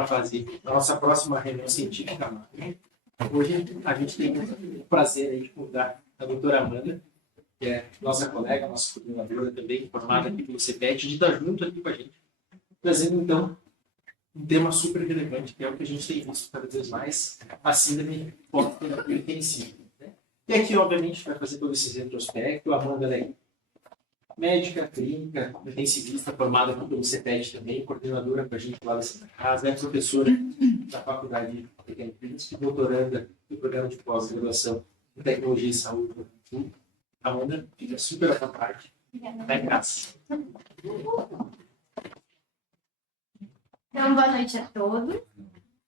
para fazer a nossa próxima reunião científica. Hoje a gente tem o prazer de convidar a doutora Amanda, que é nossa colega, nossa coordenadora também, formada aqui pelo CEPET, de estar junto aqui com a gente, trazendo então um tema super relevante, que é o que a gente tem visto cada vez mais, a síndrome pós-terapia intensiva. E aqui, obviamente, vai fazer todo esse retrospecto. A Amanda é médica, clínica, intensivista, formada pelo CEPET também, coordenadora com a gente lá da Santa Casa, é professora da Faculdade de Campinas, doutoranda do programa de pós-graduação em Tecnologia e Saúde. Amanda, fica super à vontade. Até graça. Então, boa noite a todos.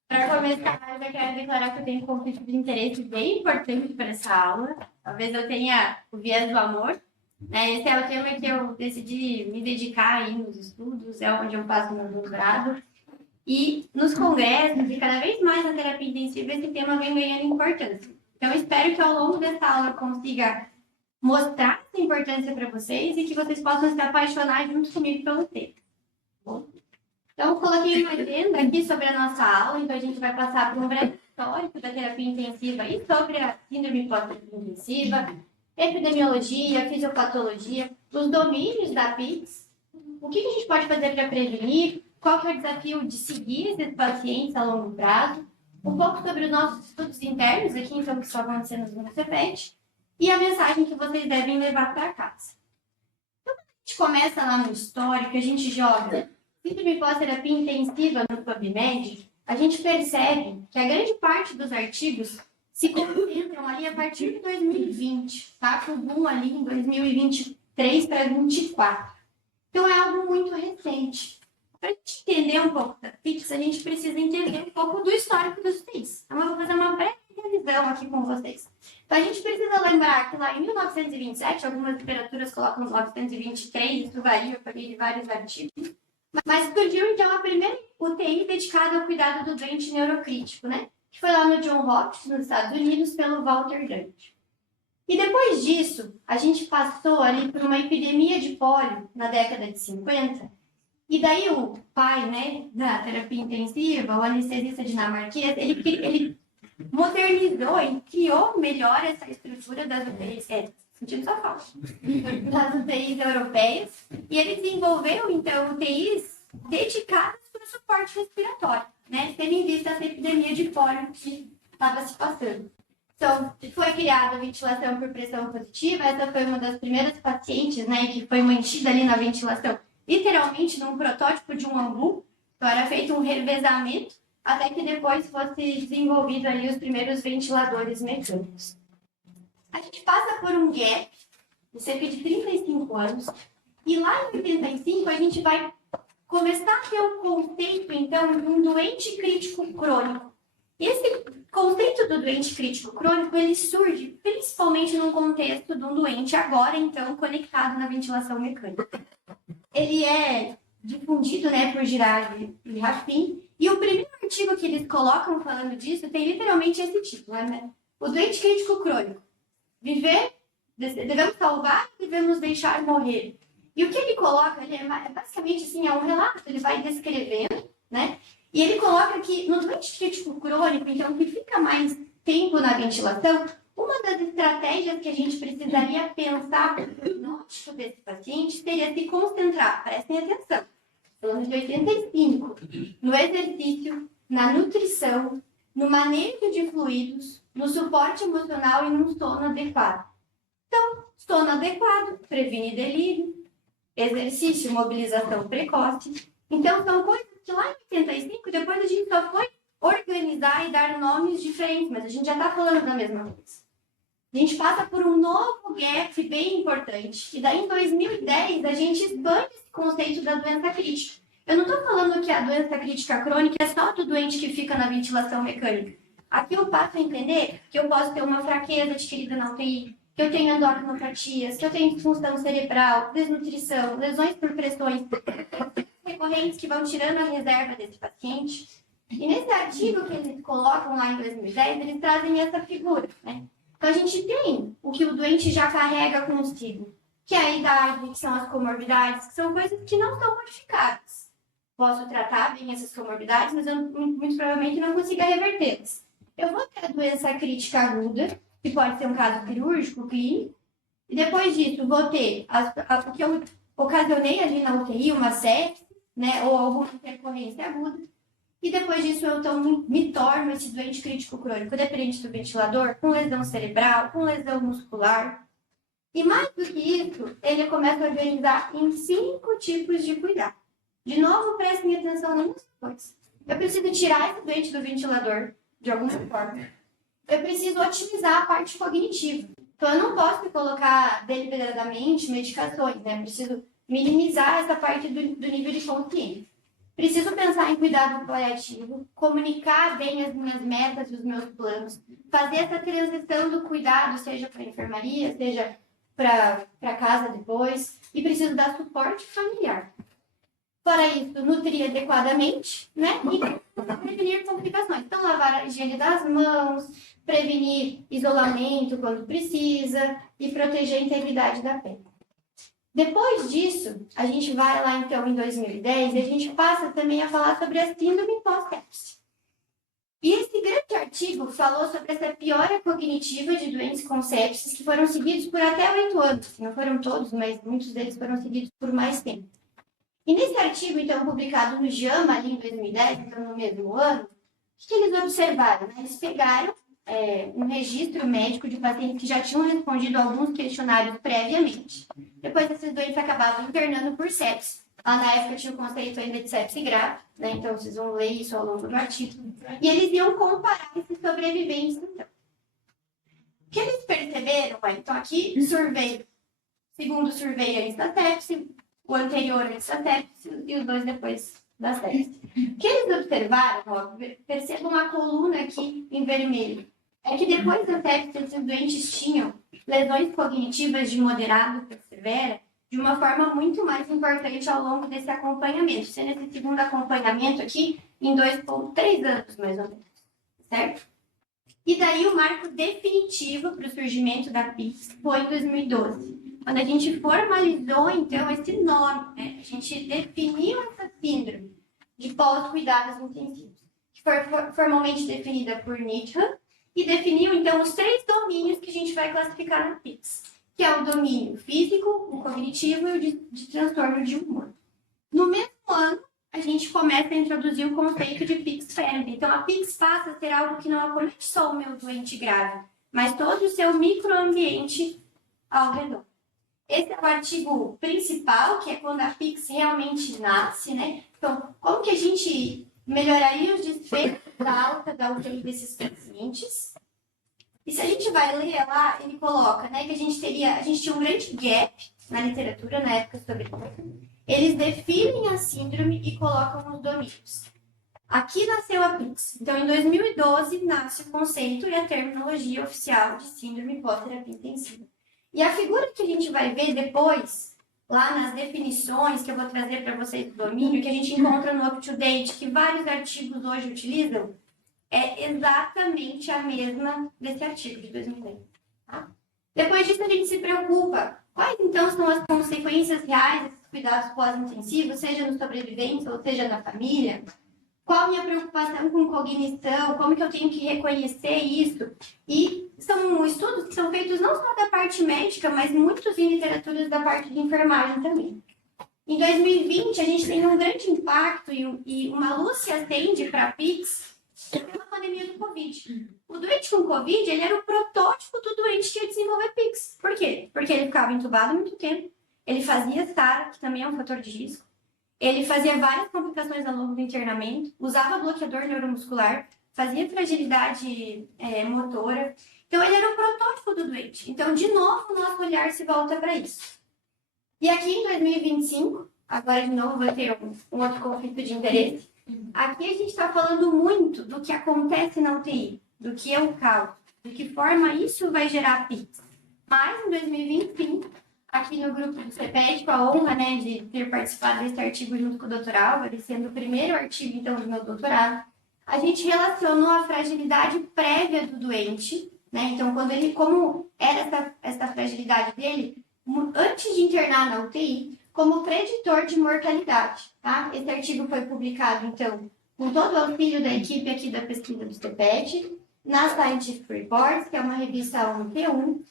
Para começar, eu já quero declarar que eu tenho um conflito de interesse bem importante para essa aula. Talvez eu tenha o viés do amor. Esse é o tema que eu decidi me dedicar aí nos estudos, é onde eu faço meu doutorado. E nos congressos, e cada vez mais na terapia intensiva, esse tema vem ganhando importância. Então, espero que ao longo dessa aula eu consiga mostrar essa importância para vocês e que vocês possam se apaixonar junto comigo pelo tema. Bom, então, eu coloquei uma agenda aqui sobre a nossa aula, então a gente vai passar por um breve histórico da terapia intensiva e sobre a síndrome pós-terapia intensiva, epidemiologia, fisiopatologia, os domínios da PICS, o que a gente pode fazer para prevenir, qual que é o desafio de seguir esses pacientes a longo prazo, um pouco sobre os nossos estudos internos aqui, então, que estão acontecendo no CEPET, e a mensagem que vocês devem levar para casa. Então, quando a gente começa lá no histórico, a gente joga síndrome pós-terapia intensiva no PubMed, a gente percebe que a grande parte dos artigos se concentram ali a partir de 2020, tá? Com o boom ali em 2023 para 2024. Então, é algo muito recente. Para a gente entender um pouco da PICS, a gente precisa entender um pouco do histórico dos UTIs. Então, eu vou fazer uma breve revisão aqui com vocês. Então, a gente precisa lembrar que lá em 1927, algumas literaturas colocam 1923, isso varia, eu peguei de vários artigos, mas surgiu, então, a primeira UTI dedicada ao cuidado do doente neurocrítico, né? Que foi lá no Johns Hopkins, nos Estados Unidos, pelo Walter Grant. E depois disso, a gente passou ali por uma epidemia de pólio na década de 50. E daí o pai, né, da terapia intensiva, o anestesista dinamarquês, ele modernizou e criou melhor essa estrutura das UTIs, sentindo sua falta, das UTIs europeias, e ele desenvolveu, então, UTIs dedicadas para o suporte respiratório, né, tendo em vista essa epidemia de pólio que estava se passando. Então, foi criada a ventilação por pressão positiva, essa foi uma das primeiras pacientes, né, que foi mantida ali na ventilação, literalmente num protótipo de um AMBU, então era feito um revezamento, até que depois fosse desenvolvido ali os primeiros ventiladores mecânicos. A gente passa por um gap de cerca de 35 anos, e lá em 85 a gente vai começar a ter um conceito, então, de um doente crítico crônico. Esse conceito do doente crítico crônico, ele surge principalmente num contexto de um doente agora, então, conectado na ventilação mecânica. Ele é difundido, né, por Girard e Raffin, e o primeiro artigo que eles colocam falando disso tem literalmente esse título, né? O doente crítico crônico. Viver, devemos salvar, devemos deixar morrer. E o que ele coloca ali é basicamente assim, é um relato, ele vai descrevendo, né? E ele coloca que no doente crítico crônico, então, que fica mais tempo na ventilação, uma das estratégias que a gente precisaria pensar no diagnóstico desse paciente seria se concentrar, prestem atenção, falando de 85, no exercício, na nutrição, no manejo de fluidos, no suporte emocional e num sono adequado. Então, sono adequado previne delírio, exercício, mobilização precoce. Então, são coisas que lá em 85, depois a gente só foi organizar e dar nomes diferentes, mas a gente já está falando da mesma coisa. A gente passa por um novo gap bem importante. E daí, em 2010, a gente expande esse conceito da doença crítica. Eu não estou falando que a doença crítica crônica é só do doente que fica na ventilação mecânica. Aqui eu passo a entender que eu posso ter uma fraqueza adquirida na UTI, que eu tenho endocrinopatias, que eu tenho disfunção cerebral, desnutrição, lesões por pressões recorrentes que vão tirando a reserva desse paciente. E nesse artigo que eles colocam lá em 2010, eles trazem essa figura, né? Então, a gente tem o que o doente já carrega consigo, que é a idade, que são as comorbidades, que são coisas que não são modificáveis. posso tratar bem essas comorbidades, mas eu muito provavelmente não consiga revertê-las. Eu vou ter a doença crítica aguda, que pode ser um caso cirúrgico, clínico, e depois disso vou ter o que eu ocasionei ali na UTI, uma sepse, né, ou alguma intercorrência aguda, e depois disso eu então me torno esse doente crítico crônico dependente do ventilador, com lesão cerebral, com lesão muscular. E mais do que isso, ele começa a organizar em 5 tipos de cuidado. De novo, prestem atenção nas coisas. Eu preciso tirar esse doente do ventilador, de alguma forma. Eu preciso otimizar a parte cognitiva. Então, eu não posso colocar deliberadamente medicações, né? Eu preciso minimizar essa parte do nível de consciência. Preciso pensar em cuidado paliativo, comunicar bem as minhas metas e os meus planos, fazer essa transição do cuidado, seja para a enfermaria, seja para casa depois, e preciso dar suporte familiar. Fora isso, nutrir adequadamente, né? E prevenir complicações. Então, lavar a higiene das mãos, prevenir isolamento quando precisa e proteger a integridade da pele. Depois disso, a gente vai lá então em 2010 e a gente passa também a falar sobre a síndrome pós-sepse. E esse grande artigo falou sobre essa piora cognitiva de doentes com sepsis que foram seguidos por até 8 anos. Não foram todos, mas muitos deles foram seguidos por mais tempo. E nesse artigo, então, publicado no JAMA, ali em 2010, então no mesmo ano, o que eles observaram? Né? Eles pegaram um registro médico de pacientes que já tinham respondido a alguns questionários previamente. Depois, esses doentes acabavam internando por sepse. Lá na época tinha o conceito ainda de sepse grave, né? Então vocês vão ler isso ao longo do artigo. E eles iam comparar esses sobreviventes, então. O que eles perceberam? Então aqui, survey, segundo survey antes da sepse, o anterior antes da sepse e os 2 depois da sepse. O que eles observaram, ó, percebam a coluna aqui em vermelho, é que depois da sepse, esses doentes tinham lesões cognitivas de moderado para severa, de uma forma muito mais importante ao longo desse acompanhamento, sendo esse segundo acompanhamento aqui em 2,3 anos, mais ou menos, certo? E daí o marco definitivo para o surgimento da PICS foi em 2012, quando a gente formalizou, então, esse nome, né? A gente definiu essa síndrome de pós-cuidados intensivos, que foi formalmente definida por Needham, e definiu, então, os 3 domínios que a gente vai classificar na PICS, que é o domínio físico, o cognitivo e o de transtorno de humor. No mesmo ano, a gente começa a introduzir o conceito de PICS family. Então, a PICS passa a ser algo que não acomete só o meu doente grave, mas todo o seu microambiente ao redor. Esse é o artigo principal, que é quando a PICS realmente nasce, né? Então, como que a gente melhoraria os desfechos da alta da UTI desses pacientes? E se a gente vai ler lá, ele coloca, né, que a gente tinha um grande gap na literatura na época sobre isso. Eles definem a síndrome e colocam os domínios. Aqui nasceu a PICS. Então, em 2012, nasce o conceito e a terminologia oficial de síndrome pós-terapia intensiva. E a figura que a gente vai ver depois, lá nas definições que eu vou trazer para vocês do domínio, que a gente encontra no UpToDate, que vários artigos hoje utilizam, é exatamente a mesma desse artigo de 2010. Tá? Depois disso, a gente se preocupa. Quais, então, são as consequências reais desses cuidados pós-intensivos, seja nos sobreviventes ou seja na família? Qual a minha preocupação com cognição? Como que eu tenho que reconhecer isso? E são estudos que são feitos não só da parte médica, mas muitos em literaturas da parte de enfermagem também. Em 2020, a gente tem um grande impacto e uma luz se acende para a PICS pela pandemia do Covid. O doente com Covid, ele era o protótipo do doente que ia desenvolver PICS. Por quê? Porque ele ficava entubado muito tempo, ele fazia SARA, que também é um fator de risco, ele fazia várias complicações ao longo do internamento, usava bloqueador neuromuscular, fazia fragilidade motora. Então, ele era o protótipo do doente. Então, de novo, o nosso olhar se volta para isso. E aqui, em 2025, agora de novo vai ter um outro conflito de interesse. Aqui a gente está falando muito do que acontece na UTI, do que é o caos, de que forma isso vai gerar PICS. Mas, em 2025, aqui no grupo do CEPED, com a honra, né, de ter participado desse artigo junto com o Dr. Álvaro, sendo o primeiro artigo, então, do meu doutorado, a gente relacionou a fragilidade prévia do doente, né? Então, como era essa fragilidade dele, antes de internar na UTI, como preditor de mortalidade, tá? Esse artigo foi publicado, então, com todo o auxílio da equipe aqui da pesquisa do CEPET, na Scientific Reports, que é uma revista 1P1,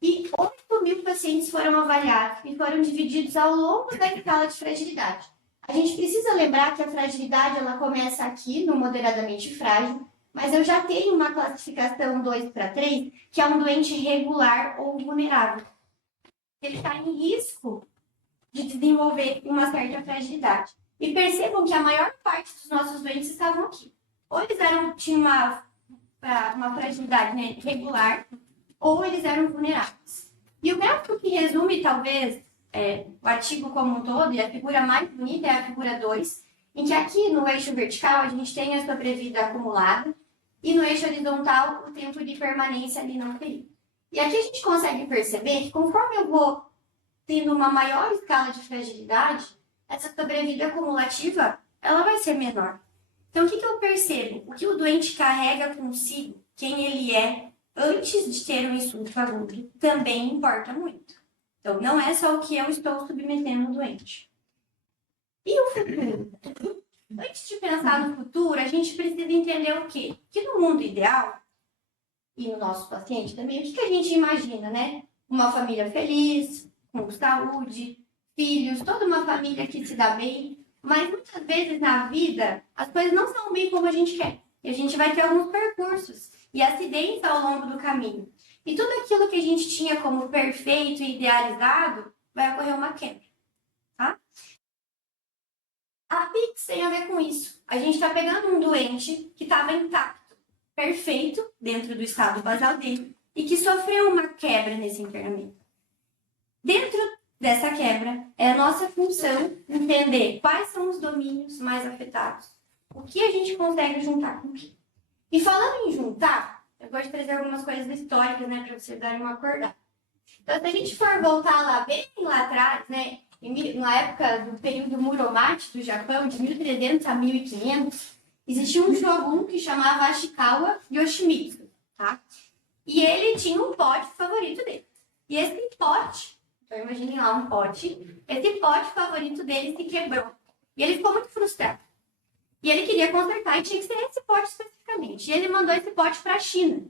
e 8.000 pacientes foram avaliados e foram divididos ao longo da escala de fragilidade. A gente precisa lembrar que a fragilidade ela começa aqui no moderadamente frágil, mas eu já tenho uma classificação 2 para 3, que é um doente regular ou vulnerável. Ele está em risco de desenvolver uma certa fragilidade. E percebam que a maior parte dos nossos doentes estavam aqui. Ou eles tinham uma fragilidade, né, regular, ou eles eram vulneráveis. E o gráfico que resume, talvez, o artigo como um todo, e a figura mais bonita é a figura 2, em que aqui no eixo vertical a gente tem a sobrevida acumulada, e no eixo horizontal o tempo de permanência ali na UTI. E aqui a gente consegue perceber que conforme eu vou tendo uma maior escala de fragilidade, essa sobrevida acumulativa ela vai ser menor. Então, o que eu percebo? O que o doente carrega consigo, quem ele é, antes de ter um insulto agudo, também importa muito. Então, não é só o que eu estou submetendo o doente. E o futuro? Antes de pensar no futuro, a gente precisa entender o quê? Que no mundo ideal, e no nosso paciente também, o que a gente imagina, né? Uma família feliz, com saúde, filhos, toda uma família que se dá bem. Mas muitas vezes na vida, as coisas não são bem como a gente quer. E a gente vai ter alguns percursos e acidentes ao longo do caminho. E tudo aquilo que a gente tinha como perfeito e idealizado, vai ocorrer uma quebra, tá? A PICS tem a ver com isso. A gente está pegando um doente que estava intacto, perfeito, dentro do estado basal dele, e que sofreu uma quebra nesse internamento. Dentro dessa quebra, é a nossa função entender quais são os domínios mais afetados, o que a gente consegue juntar com o que. E falando em juntar, eu gosto de trazer algumas coisas históricas, né, para vocês darem uma acordada. Então, se a gente for voltar lá, bem lá atrás, né, na época do período Muromachi do Japão, de 1300 a 1500, existia um shogun que chamava Ashikawa Yoshimitsu, tá? E ele tinha um pote favorito dele. E esse pote, então imaginem lá um pote, esse pote favorito dele se quebrou. E ele ficou muito frustrado. E ele queria consertar e tinha que ser esse pote especificamente. E ele mandou esse pote para a China.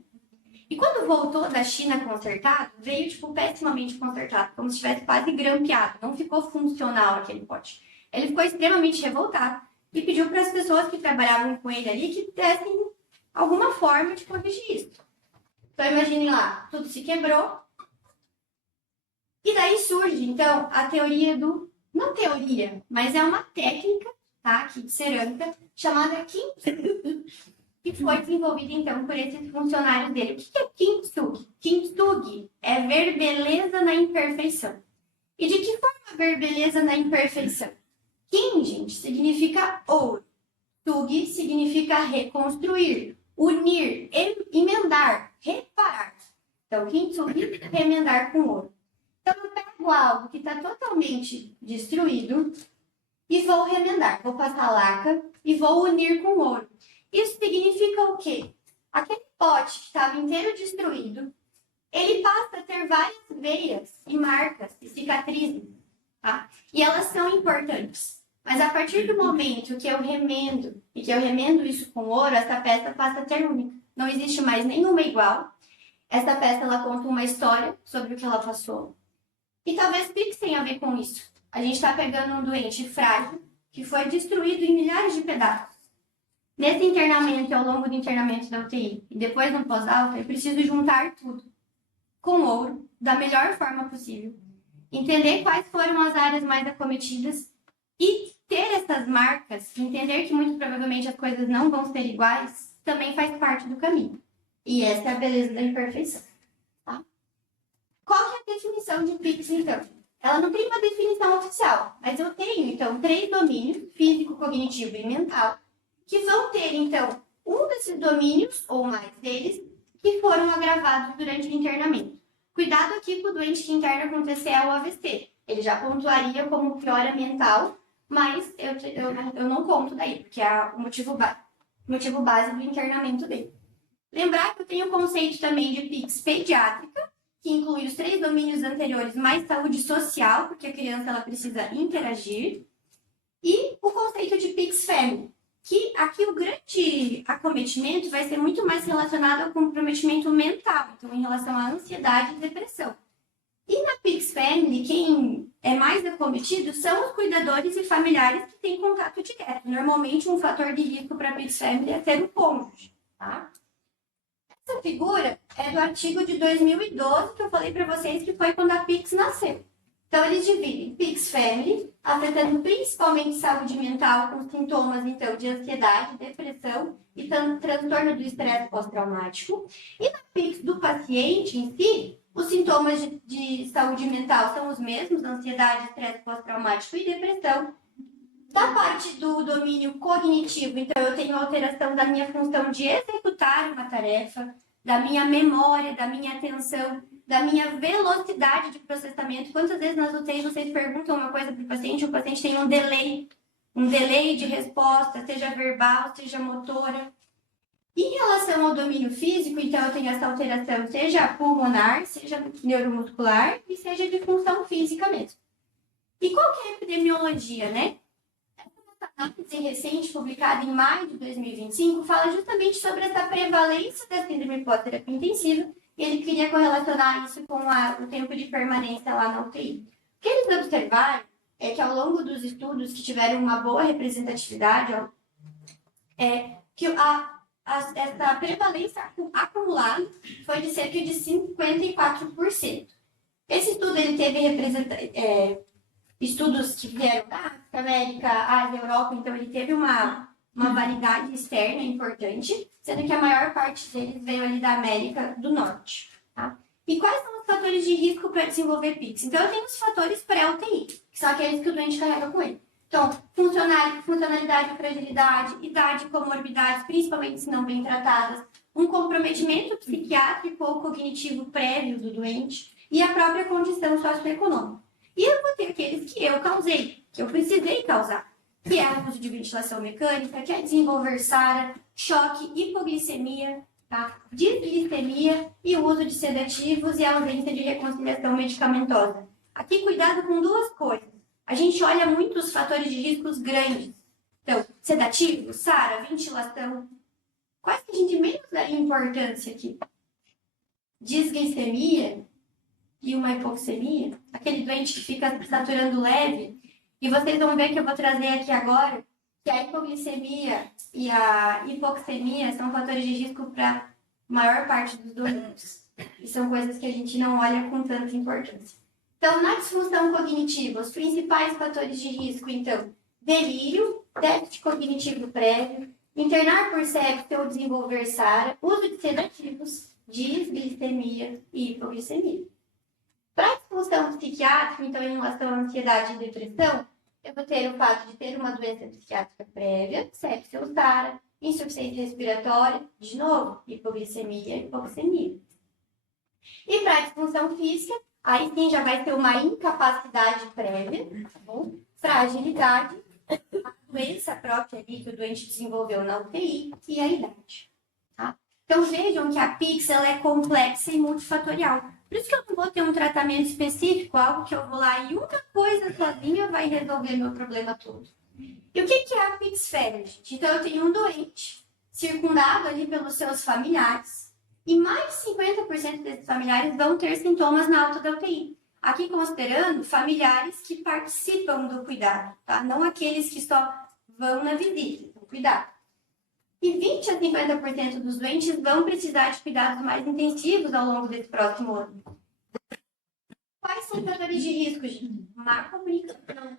E quando voltou da China consertado, veio, tipo, pessimamente consertado, como se tivesse quase grampeado. Não ficou funcional aquele pote. Ele ficou extremamente revoltado e pediu para as pessoas que trabalhavam com ele ali que dessem alguma forma de corrigir isso. Então, imaginem lá, tudo se quebrou. E daí surge, então, a teoria do... Não teoria, mas é uma técnica, tá, aqui de cerâmica, chamada Kintsugi, que foi desenvolvida, então, por esses funcionários dele. O que é Kintsugi? Kintsugi é ver beleza na imperfeição. E de que forma ver beleza na imperfeição? Kin, gente, significa ouro. Sugi significa reconstruir, unir, emendar, reparar. Então, Kintsugi, remendar com ouro. Então, eu pego algo que está totalmente destruído e vou remendar. Vou passar laca e vou unir com ouro. Isso significa o quê? Aquele pote que estava inteiro destruído, ele passa a ter várias veias e marcas e cicatrizes, tá? E elas são importantes. Mas a partir do momento que eu remendo, e que eu remendo isso com ouro, essa peça passa a ser única. Não existe mais nenhuma igual. Essa peça, ela conta uma história sobre o que ela passou. E talvez PICS tenha a ver com isso. A gente está pegando um doente frágil, que foi destruído em milhares de pedaços. Nesse internamento, ao longo do internamento da UTI, e depois no pós-alta, eu preciso juntar tudo com ouro, da melhor forma possível. Entender quais foram as áreas mais acometidas e ter essas marcas, entender que muito provavelmente as coisas não vão ser iguais, também faz parte do caminho. E essa é a beleza da imperfeição. Tá? Qual que é a definição de PICS, então? Ela não tem uma definição oficial, mas eu tenho, então, 3 domínios, físico, cognitivo e mental, que vão ter, então, um desses domínios, ou mais deles, que foram agravados durante o internamento. Cuidado aqui com o doente que interna com TCE ou AVC. Ele já pontuaria como piora mental, mas eu não conto daí, porque é o motivo base do internamento dele. Lembrar que eu tenho o conceito também de PICS pediátrica que inclui os 3 domínios anteriores, mais saúde social, porque a criança ela precisa interagir, e o conceito de Pix Family, que aqui o grande acometimento vai ser muito mais relacionado ao comprometimento mental, então em relação à ansiedade e depressão. E na Pix Family, quem é mais acometido são os cuidadores e familiares que têm contato direto. Normalmente, um fator de risco para a Pix Family é ter um cônjuge, tá? Essa figura é do artigo de 2012, que eu falei para vocês que foi quando a Pix nasceu. Então, eles dividem Pix Family, afetando principalmente saúde mental, com sintomas, então, de ansiedade, depressão e transtorno do estresse pós-traumático. E na Pix do paciente em si, os sintomas de saúde mental são os mesmos, ansiedade, estresse pós-traumático e depressão. Da parte do domínio cognitivo, então, eu tenho alteração da minha função de executar uma tarefa, da minha memória, da minha atenção, da minha velocidade de processamento. Quantas vezes nas UTIs vocês perguntam uma coisa para o paciente tem um delay de resposta, seja verbal, seja motora. Em relação ao domínio físico, então, eu tenho essa alteração, seja pulmonar, seja neuromuscular e seja de função física mesmo. E qual que é a epidemiologia, né? Essa análise recente, publicada em maio de 2025, fala justamente sobre essa prevalência da síndrome pós-terapia intensiva, e ele queria correlacionar isso com o tempo de permanência lá na UTI. O que eles observaram é que ao longo dos estudos que tiveram uma boa representatividade, que essa prevalência acumulada foi de cerca de 54%. Esse estudo ele teve estudos que vieram da África, América, Ásia, Europa, então ele teve uma validade externa importante, sendo que a maior parte deles veio ali da América do Norte. Tá? E quais são os fatores de risco para desenvolver PIX? Então, eu tenho os fatores pré-UTI, que são aqueles que o doente carrega com ele. Então, funcionalidade, fragilidade, idade, comorbidades, principalmente se não bem tratadas, um comprometimento psiquiátrico ou cognitivo prévio do doente e a própria condição socioeconômica. E eu vou ter aqueles que eu causei, que eu precisei causar, que é o uso de ventilação mecânica, que é desenvolver SARA, choque, hipoglicemia, tá? Disglicemia e o uso de sedativos e a ausência de reconciliação medicamentosa. Aqui, cuidado com duas coisas. A gente olha muito os fatores de riscos grandes. Então, sedativo, SARA, ventilação. Quais que a gente menos daria importância aqui? Disglicemia e uma hipoxemia. Aquele doente que fica saturando leve. E vocês vão ver que eu vou trazer aqui agora que a hipoglicemia e a hipoxemia são fatores de risco para a maior parte dos doentes. E são coisas que a gente não olha com tanta importância. Então, na disfunção cognitiva, os principais fatores de risco, então, delírio, déficit cognitivo prévio, internar por sepse ou desenvolver SARA, uso de sedativos, disglicemia e hipoglicemia. Para a disfunção psiquiátrica, então, em relação à ansiedade e depressão, eu vou ter o fato de ter uma doença psiquiátrica prévia, sepse ou SARA, insuficiência respiratória, de novo, hipoglicemia e hipoxemia. E para a disfunção física, aí sim já vai ter uma incapacidade prévia, tá bom? Fragilidade, a doença própria ali que o doente desenvolveu na UTI e a idade. Tá? Então vejam que a PIX ela é complexa e multifatorial. Por isso que eu não vou ter um tratamento específico, algo que eu vou lá e uma coisa sozinha vai resolver meu problema todo. E o que é a PIX Family, gente? Então eu tenho um doente circundado ali pelos seus familiares. E mais de 50% desses familiares vão ter sintomas na alta da UTI. Aqui considerando familiares que participam do cuidado, tá? Não aqueles que só vão na visita, então cuidado. E 20 a 50% dos doentes vão precisar de cuidados mais intensivos ao longo desse próximo ano. Quais são os fatores de risco, gente? Má comunicação.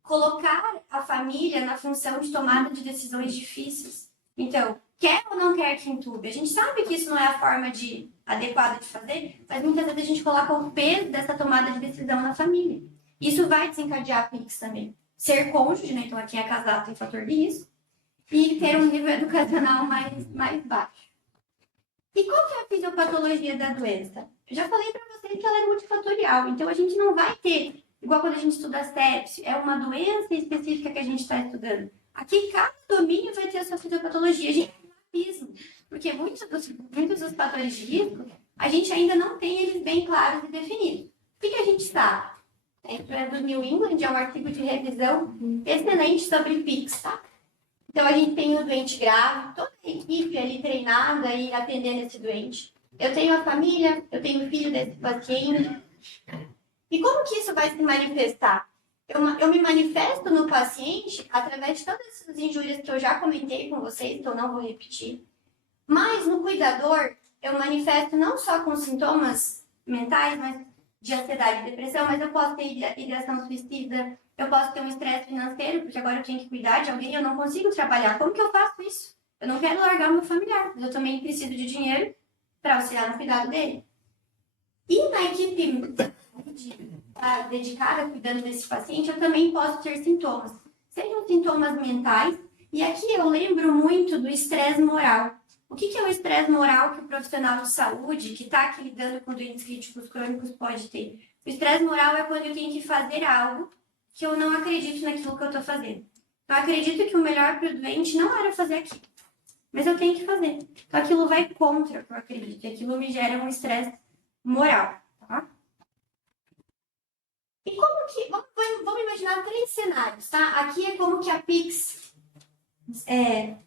Colocar a família na função de tomada de decisões difíceis. Então, quer ou não quer que entube? A gente sabe que isso não é a forma adequada de fazer, mas muitas vezes a gente coloca o peso dessa tomada de decisão na família. Isso vai desencadear a PIX também. Ser cônjuge, né? Então, quem é casado tem fator de risco. E ter um nível educacional mais baixo. E qual que é a fisiopatologia da doença? Eu já falei para vocês que ela é multifatorial. Então, a gente não vai ter, igual quando a gente estuda sepse, é uma doença específica que a gente está estudando. Aqui, cada domínio vai ter a sua fisiopatologia. A gente tem um abismo, porque muitos dos fatores de risco a gente ainda não tem eles bem claros e definidos. O que a gente sabe? É do New England, é um artigo de revisão excelente sobre PICS, tá? Então, a gente tem o doente grave, toda a equipe ali treinada e atendendo esse doente. Eu tenho a família, eu tenho o filho desse paciente. E como que isso vai se manifestar? Eu me manifesto no paciente através de todas essas injúrias que eu já comentei com vocês, então não vou repetir. Mas no cuidador, eu manifesto não só com sintomas mentais, mas de ansiedade e depressão, mas eu posso ter ideação suicida, eu posso ter um estresse financeiro, porque agora eu tenho que cuidar de alguém, eu não consigo trabalhar. Como que eu faço isso? Eu não quero largar o meu familiar, mas eu também preciso de dinheiro para auxiliar no cuidado dele. E na equipe dedicada cuidando desse paciente, eu também posso ter sintomas. Sejam sintomas mentais, e aqui eu lembro muito do estresse moral. O que é o estresse moral que o profissional de saúde, que está aqui lidando com doentes críticos crônicos, pode ter? O estresse moral é quando eu tenho que fazer algo que eu não acredito naquilo que eu estou fazendo. Eu acredito que o melhor para o doente não era fazer aquilo, mas eu tenho que fazer. Então aquilo vai contra o que eu acredito, e aquilo me gera um estresse moral, tá? E como que... Vamos imaginar 3 cenários, tá? Aqui é como que a PICS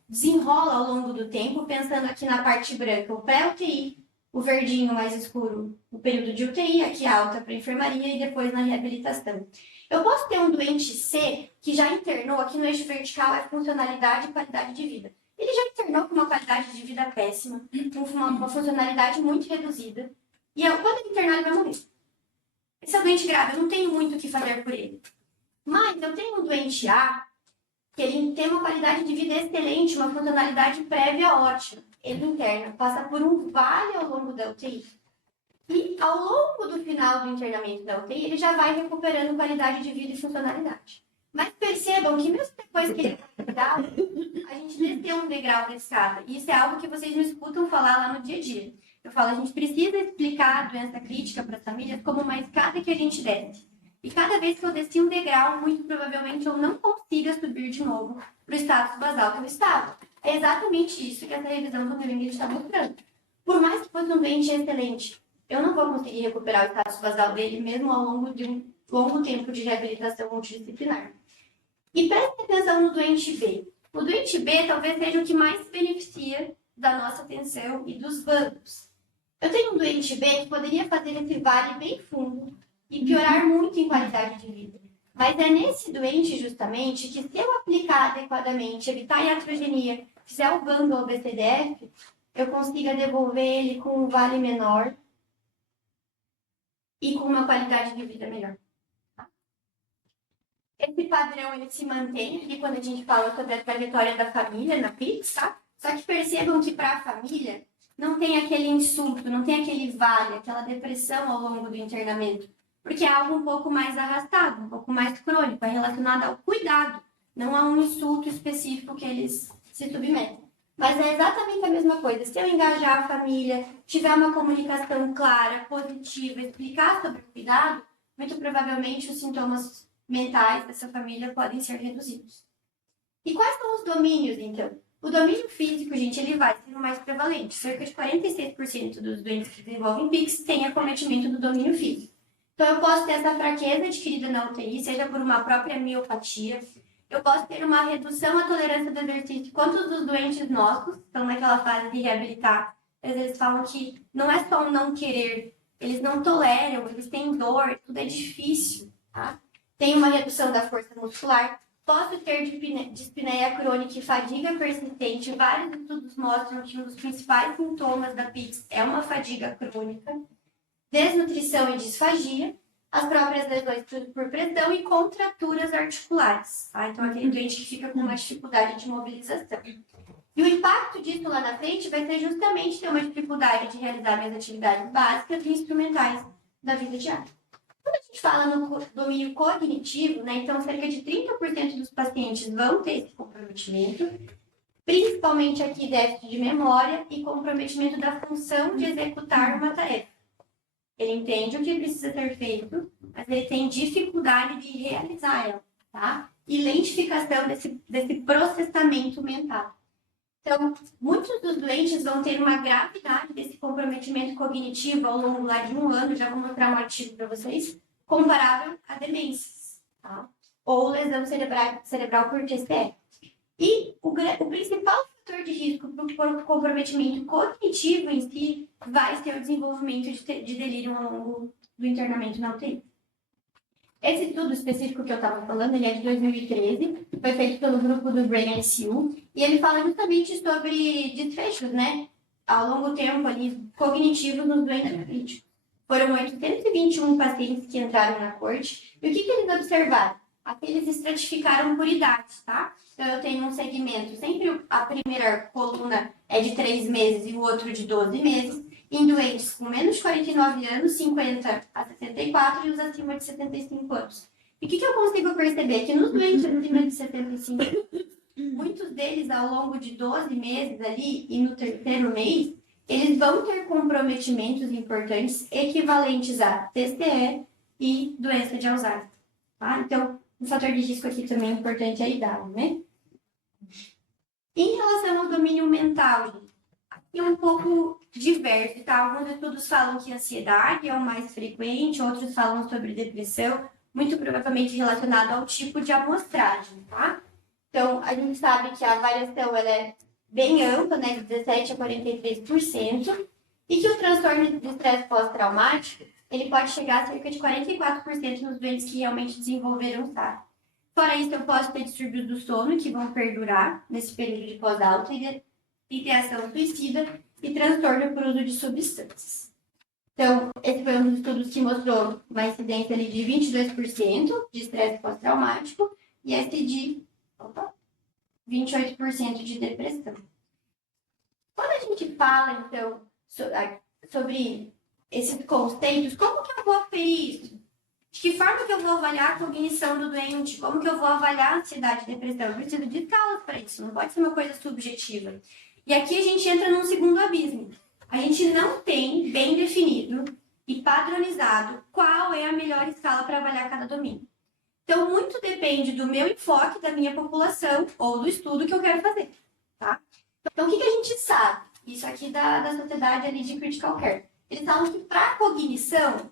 desenrola ao longo do tempo, pensando aqui na parte branca, o pré-UTI, o verdinho mais escuro, o período de UTI, aqui alta para enfermaria e depois na reabilitação. Eu posso ter um doente C que já internou, aqui no eixo vertical é funcionalidade e qualidade de vida. Ele já internou com uma qualidade de vida péssima, com uma funcionalidade muito reduzida, e quando ele internar ele vai morrer. Esse é um doente grave, eu não tenho muito o que fazer por ele. Mas eu tenho um doente A, que ele tem uma qualidade de vida excelente, uma funcionalidade prévia ótima. Ele interna, passa por um vale ao longo da UTI. E ao longo do final do internamento da UTI, ele já vai recuperando qualidade de vida e funcionalidade. Mas percebam que mesmo depois que ele foi cuidado, a gente desceu um degrau da escada. E isso é algo que vocês me escutam falar lá no dia a dia. Eu falo, a gente precisa explicar a doença crítica para as famílias como uma escada que a gente desce. E cada vez que eu desci um degrau, muito provavelmente eu não consiga subir de novo para o status basal que eu estava. É exatamente isso que essa revisão do New England está mostrando. Por mais que fosse um doente excelente, eu não vou conseguir recuperar o status basal dele, mesmo ao longo de um longo tempo de reabilitação multidisciplinar. E prestem atenção no doente B. O doente B talvez seja o que mais se beneficia da nossa atenção e dos bancos. Eu tenho um doente B que poderia fazer esse vale bem fundo e piorar muito em qualidade de vida. Mas é nesse doente, justamente, que se eu aplicar adequadamente, evitar a iatrogenia, fizer o bando ao BCDF, eu consiga devolver ele com um vale menor e com uma qualidade de vida melhor. Esse padrão ele se mantém aqui quando a gente fala sobre a trajetória da família na PICS, tá? Só que percebam que para a família não tem aquele insulto, não tem aquele vale, aquela depressão ao longo do internamento. Porque é algo um pouco mais arrastado, um pouco mais crônico, é relacionado ao cuidado, não a um insulto específico que eles se submetem. Mas é exatamente a mesma coisa. Se eu engajar a família, tiver uma comunicação clara, positiva, explicar sobre o cuidado, muito provavelmente os sintomas mentais dessa família podem ser reduzidos. E quais são os domínios, então? O domínio físico, gente, ele vai sendo mais prevalente. Cerca de 46% dos doentes que desenvolvem PICS têm acometimento do domínio físico. Então, eu posso ter essa fraqueza adquirida na UTI, seja por uma própria miopatia. Eu posso ter uma redução à tolerância do exercício. Quantos dos doentes nossos estão naquela fase de reabilitar? Eles falam que não é só um não querer, eles não toleram, eles têm dor, tudo é difícil, tá? Tem uma redução da força muscular. Posso ter dispneia crônica e fadiga persistente. Vários estudos mostram que um dos principais sintomas da PICS é uma fadiga crônica. Desnutrição e disfagia. As próprias lesões por pressão e contraturas articulares. Tá? Então, aquele doente que fica com uma dificuldade de mobilização. E o impacto disso lá na frente vai ser justamente ter uma dificuldade de realizar minhas atividades básicas e instrumentais da vida diária. Quando a gente fala no domínio cognitivo, né, então cerca de 30% dos pacientes vão ter esse comprometimento, principalmente aqui déficit de memória e comprometimento da função de executar uma tarefa. Ele entende o que precisa ser feito, mas ele tem dificuldade de realizar ela, tá? E lentificação desse processamento mental. Então, muitos dos doentes vão ter uma gravidade desse comprometimento cognitivo ao longo lá de 1 ano, já vou mostrar um artigo para vocês, comparável a demências, tá? Ou lesão cerebral por TCE. E o principal fator de risco para o comprometimento cognitivo em si vai ser o desenvolvimento de delírio ao longo do internamento na UTI. Esse estudo específico que eu estava falando, ele é de 2013, foi feito pelo grupo do Brain ICU, e ele fala justamente sobre desfechos, né, ao longo tempo ali, cognitivos nos doentes críticos. Foram 821 pacientes que entraram na corte, e o que eles observaram? Aqui eles estratificaram por idade, tá? Então eu tenho um segmento, sempre a primeira coluna é de 3 meses e o outro de 12 meses, em doentes com menos de 49 anos, 50 a 64 e os acima de 75 anos. E o que eu consigo perceber? Que nos doentes acima de 75, muitos deles ao longo de 12 meses ali e no terceiro mês, eles vão ter comprometimentos importantes equivalentes a TCE e doença de Alzheimer. Tá? Então, um fator de risco aqui também importante é a idade, né? Em relação ao domínio mental, aqui é um pouco diverso, tá? Alguns estudos falam que ansiedade é o mais frequente, outros falam sobre depressão, muito provavelmente relacionado ao tipo de amostragem, tá? Então, a gente sabe que a variação ela é bem ampla, né, de 17% a 43%, e que o transtorno de estresse pós-traumático ele pode chegar a cerca de 44% nos doentes que realmente desenvolveram SAD. Fora isso, eu posso ter distúrbios do sono que vão perdurar nesse período de pós-alta, ideação suicida e transtorno por uso de substâncias. Então, esse foi um dos estudos que mostrou uma incidência ali de 22% de estresse pós-traumático e esse de 28% de depressão. Quando a gente fala, então, sobre esses conceitos, como que eu vou aferir isso? De que forma que eu vou avaliar a cognição do doente? Como que eu vou avaliar a ansiedade e depressão? Eu preciso de escalas para isso, não pode ser uma coisa subjetiva. E aqui a gente entra num segundo abismo. A gente não tem bem definido e padronizado qual é a melhor escala para avaliar cada domínio. Então, muito depende do meu enfoque, da minha população ou do estudo que eu quero fazer, tá? Então, o que a gente sabe? Isso aqui da sociedade ali de Critical Care. Eles falam que para cognição,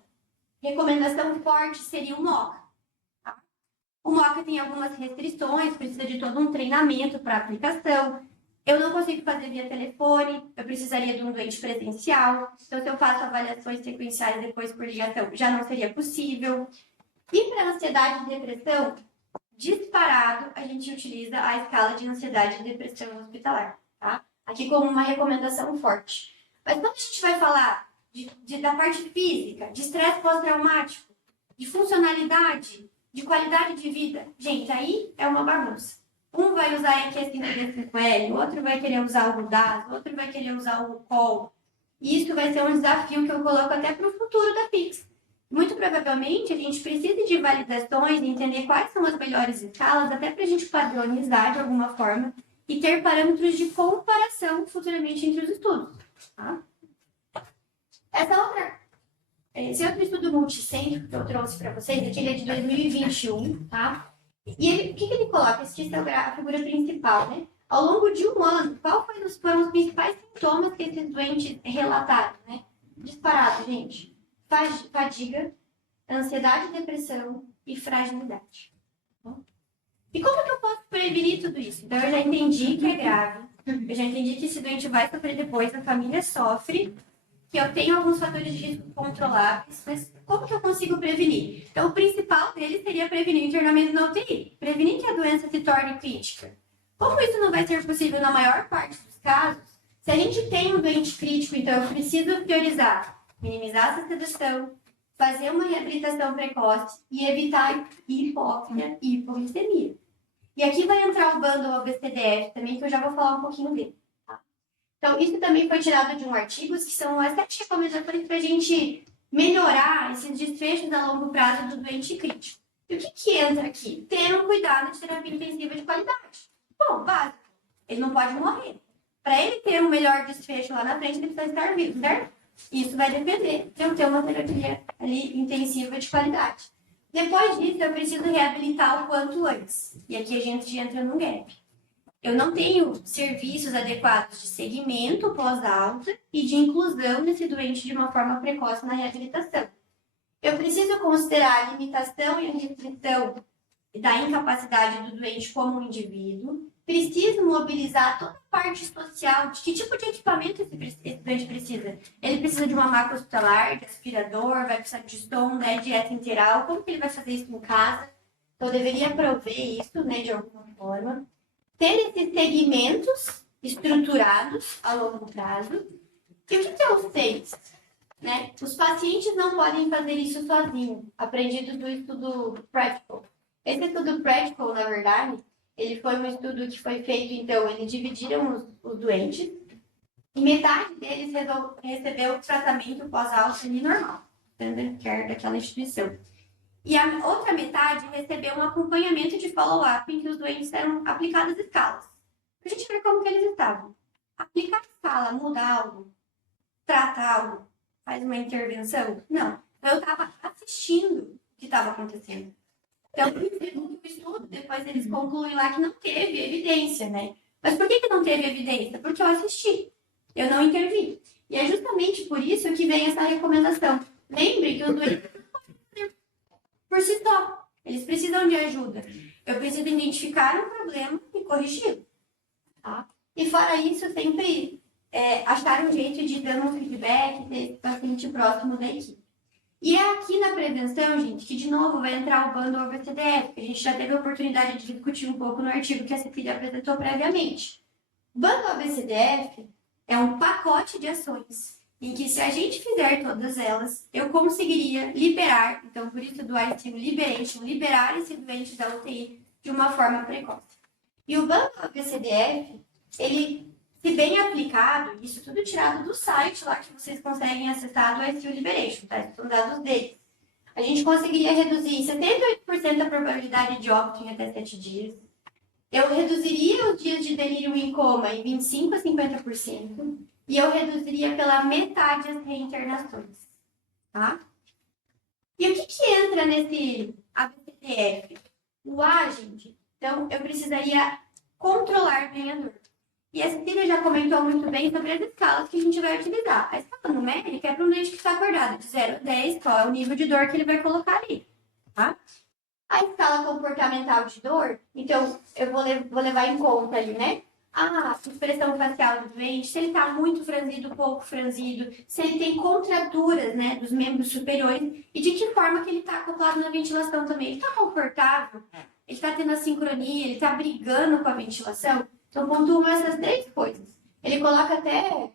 recomendação forte seria o MOCA. Tá? O MOCA tem algumas restrições, precisa de todo um treinamento para aplicação. Eu não consigo fazer via telefone, eu precisaria de um doente presencial. Então, se eu faço avaliações sequenciais depois por ligação, já não seria possível. E para ansiedade e depressão, disparado, a gente utiliza a escala de ansiedade e depressão hospitalar, tá? Aqui como uma recomendação forte. Mas quando a gente vai falar da parte física, de estresse pós-traumático, de funcionalidade, de qualidade de vida, gente, aí é uma bagunça. Um vai usar aqui a 5D5L, o outro vai querer usar o RUDAS, o outro vai querer usar o COL. E isso vai ser um desafio que eu coloco até para o futuro da PICS. Muito provavelmente, a gente precisa de validações e entender quais são as melhores escalas, até para a gente padronizar de alguma forma e ter parâmetros de comparação futuramente entre os estudos. Tá? Esse outro estudo multicêntrico que eu trouxe para vocês, aqui ele é de 2021, tá? E ele, o que ele coloca? Esse é a figura principal, né? Ao longo de 1 ano, quais foram os principais sintomas que esses doentes relataram, né? Disparado, gente. Fadiga, ansiedade, depressão e fragilidade. E como que eu posso prevenir tudo isso? Então, eu já entendi que é grave, eu já entendi que esse doente vai sofrer depois, a família sofre, que eu tenho alguns fatores de risco controláveis, mas como que eu consigo prevenir? Então, o principal deles seria prevenir o internamento na UTI, prevenir que a doença se torne crítica. Como isso não vai ser possível na maior parte dos casos, se a gente tem um doente crítico, então eu preciso priorizar, minimizar essa sedação, fazer uma reabilitação precoce e evitar hipóxia e hipoglicemia. E aqui vai entrar o bundle ABCDF também, que eu já vou falar um pouquinho dele. Tá? Então, isso também foi tirado de um artigo, que são as 7 recomendações para a gente melhorar esses desfechos a longo prazo do doente crítico. E o que entra aqui? Ter um cuidado de terapia intensiva de qualidade. Bom, básico. Ele não pode morrer. Para ele ter um melhor desfecho lá na frente, ele precisa estar vivo, certo? Isso vai depender de eu ter uma terapia ali intensiva de qualidade. Depois disso, eu preciso reabilitar o quanto antes. E aqui a gente entra no gap. Eu não tenho serviços adequados de segmento pós-alta e de inclusão desse doente de uma forma precoce na reabilitação. Eu preciso considerar a limitação e a restrição da incapacidade do doente como um indivíduo. Preciso mobilizar toda a parte social de que tipo de equipamento esse doente precisa. Ele precisa de uma maca hospitalar, de aspirador, vai precisar de sonda, dieta integral. Como que ele vai fazer isso em casa? Então, eu deveria prover isso, né, de alguma forma. Ter esses segmentos estruturados a longo prazo. E o que é o 6? Né? Os pacientes não podem fazer isso sozinhos, aprendido do estudo Practical. Esse estudo Practical, na verdade, ele foi um estudo que foi feito, então, eles dividiram os doentes e metade deles recebeu tratamento pós-alta normal, standard care daquela instituição. E a outra metade recebeu um acompanhamento de follow-up em que os doentes eram aplicadas escalas. Para a gente ver como que eles estavam. Aplicar escala muda algo? Trata algo? Faz uma intervenção? Não. Eu estava assistindo o que estava acontecendo. Então, o estudo, depois eles concluem lá que não teve evidência, né? Mas por que não teve evidência? Porque eu assisti. Eu não intervi. E é justamente por isso que vem essa recomendação. Lembre que os doentes por si só. Eles precisam de ajuda. Eu preciso identificar um problema e corrigi-lo. Tá? E fora isso, sempre achar um jeito de dar um feedback, ter paciente próximo da equipe. E é aqui na prevenção, gente, que de novo vai entrar o bundle ABCDF, que a gente já teve a oportunidade de discutir um pouco no artigo que a Cecília apresentou previamente. O bundle ABCDF é um pacote de ações em que, se a gente fizer todas elas, eu conseguiria liberar, então por isso do ICU Liberation, liberar esse doente da UTI de uma forma precoce. E o bundle ABCDF, ele, se bem aplicado, isso tudo tirado do site lá que vocês conseguem acessar do ICU Liberation, tá? São dados deles. A gente conseguiria reduzir 78% a probabilidade de óbito em até 7 dias. Eu reduziria os dias de delírio em coma em 25% a 50%. E eu reduziria pela metade as reinternações. Tá? E o que entra nesse ABCDF? O agente. Então, eu precisaria controlar bem a dor. E a Cecília já comentou muito bem sobre as escalas que a gente vai utilizar. A escala numérica é para um doente que está acordado, de 0 a 10, qual é o nível de dor que ele vai colocar ali. Tá? A escala comportamental de dor, então, eu vou levar em conta ali, né? A expressão facial do doente, se ele está muito franzido, pouco franzido, se ele tem contraturas, né, dos membros superiores e de que forma que ele está acoplado na ventilação também. Ele está confortável? Ele está tendo a sincronia? Ele está brigando com a ventilação? Então, pontuam essas 3 coisas. Ele coloca até,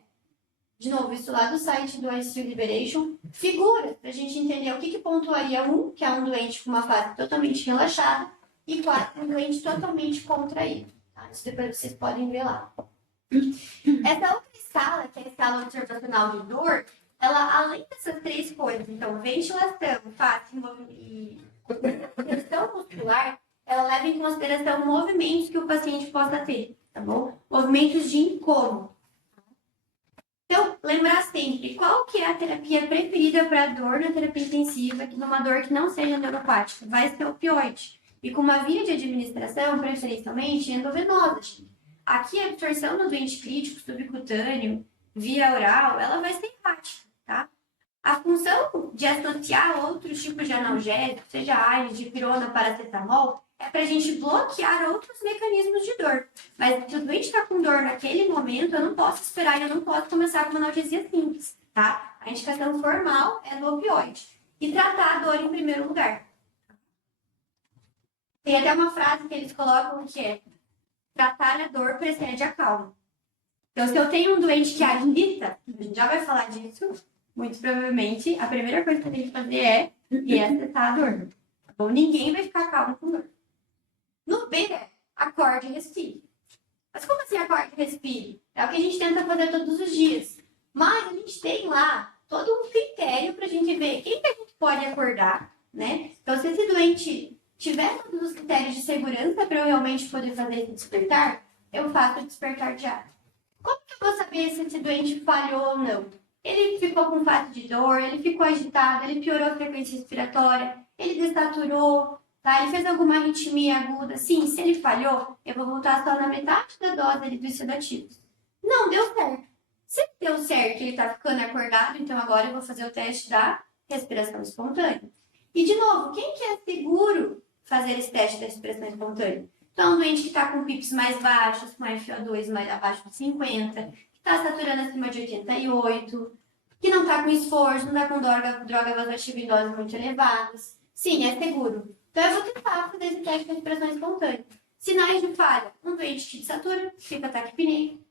de novo, isso lá do site do ICU Liberation, figuras para a gente entender o que pontuaria que é um doente com uma fase totalmente relaxada, e 4, um doente totalmente contraído. Tá? Isso depois vocês podem ver lá. Essa outra escala, que é a escala observacional de dor, ela, além dessas 3 coisas, então, ventilação, face e tensão muscular, ela leva em consideração movimentos que o paciente possa ter, tá bom? Movimentos de incômodo. Então, lembrar sempre, qual que é a terapia preferida para dor na terapia intensiva, que numa dor que não seja neuropática? Vai ser opioide. E com uma via de administração, preferencialmente endovenosa. Aqui, a absorção no doente crítico, subcutâneo, via oral, ela vai ser hepática, tá? A função de associar outros tipos de analgésicos, seja AINES, dipirona, paracetamol, é para a gente bloquear outros mecanismos de dor. Mas se o doente está com dor naquele momento, eu não posso esperar e eu não posso começar com uma analgesia simples, tá? A indicação formal é no opioide. E tratar a dor em primeiro lugar. Tem até uma frase que eles colocam que é: tratar a dor precede a calma. Então, se eu tenho um doente que agita, a gente já vai falar disso, muito provavelmente, a primeira coisa que eu tenho que fazer é reacessar a dor. Então, ninguém vai ficar calmo com dor. No B, acorde e respire. Mas como assim acorde e respire? É o que a gente tenta fazer todos os dias. Mas a gente tem lá todo um critério para a gente ver quem que a gente pode acordar, né? Então, se esse doente tiver todos os critérios de segurança para eu realmente poder fazer esse despertar, eu faço o despertar diário. Como que eu vou saber se esse doente falhou ou não? Ele ficou com fase de dor, ele ficou agitado, ele piorou a frequência respiratória, ele desaturou, Tá? Ele fez alguma arritmia aguda? Sim, se ele falhou, eu vou voltar só na metade da dose ali dos sedativos. Não deu certo. Se deu certo, ele tá ficando acordado, então agora eu vou fazer o teste da respiração espontânea. E, de novo, quem que é seguro fazer esse teste da respiração espontânea? Então, um doente que está com PIPs mais baixos, com FO2 mais abaixo de 50, que está saturando acima de 88, que não está com esforço, não está com droga vasoativa em doses muito elevadas. Sim, é seguro. Então, eu vou tentar fazer esse teste de respiração espontânea. Sinais de falha. Um doente que desatura, fica taquipneico,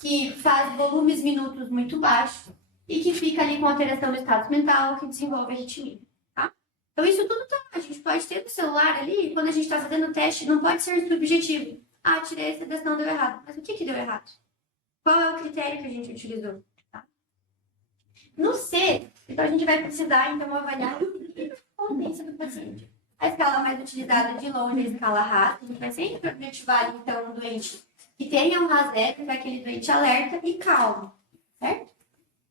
que faz volumes minutos muito baixos e que fica ali com alteração do status mental, que desenvolve arritmia. Tá? Então, isso tudo a gente pode ter no celular ali, quando a gente está fazendo o teste, não pode ser subjetivo. Ah, tirei a sedação, deu errado. Mas o que deu errado? Qual é o critério que a gente utilizou? Tá? No C, então a gente vai precisar, então, avaliar a consciência do paciente. A escala mais utilizada de longe é a escala RAS. A gente vai sempre objetivar, então, um doente que tenha um RAS zero, que é aquele doente alerta e calmo, certo?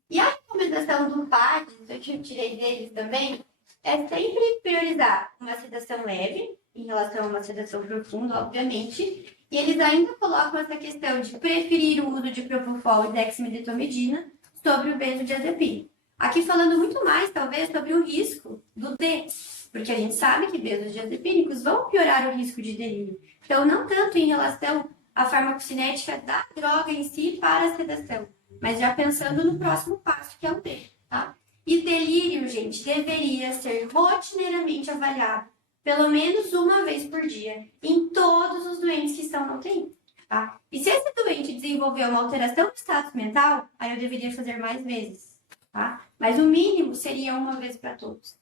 E a recomendação do PADS, que eu tirei deles também, é sempre priorizar uma sedação leve, em relação a uma sedação profunda, obviamente, e eles ainda colocam essa questão de preferir o uso de propofol e dexmedetomidina sobre o benzodiazepínico. Aqui falando muito mais, talvez, sobre o risco do D, porque a gente sabe que benzodiazepínicos vão piorar o risco de delírio. Então, não tanto em relação à farmacocinética da droga em si para a sedação, mas já pensando no próximo passo, que é o D, tá? E delírio, gente, deveria ser rotineiramente avaliado pelo menos uma vez por dia em todos os doentes que estão na UTI, tá? E se esse doente desenvolver uma alteração do status mental, aí eu deveria fazer mais vezes, tá? Mas o mínimo seria uma vez para todos.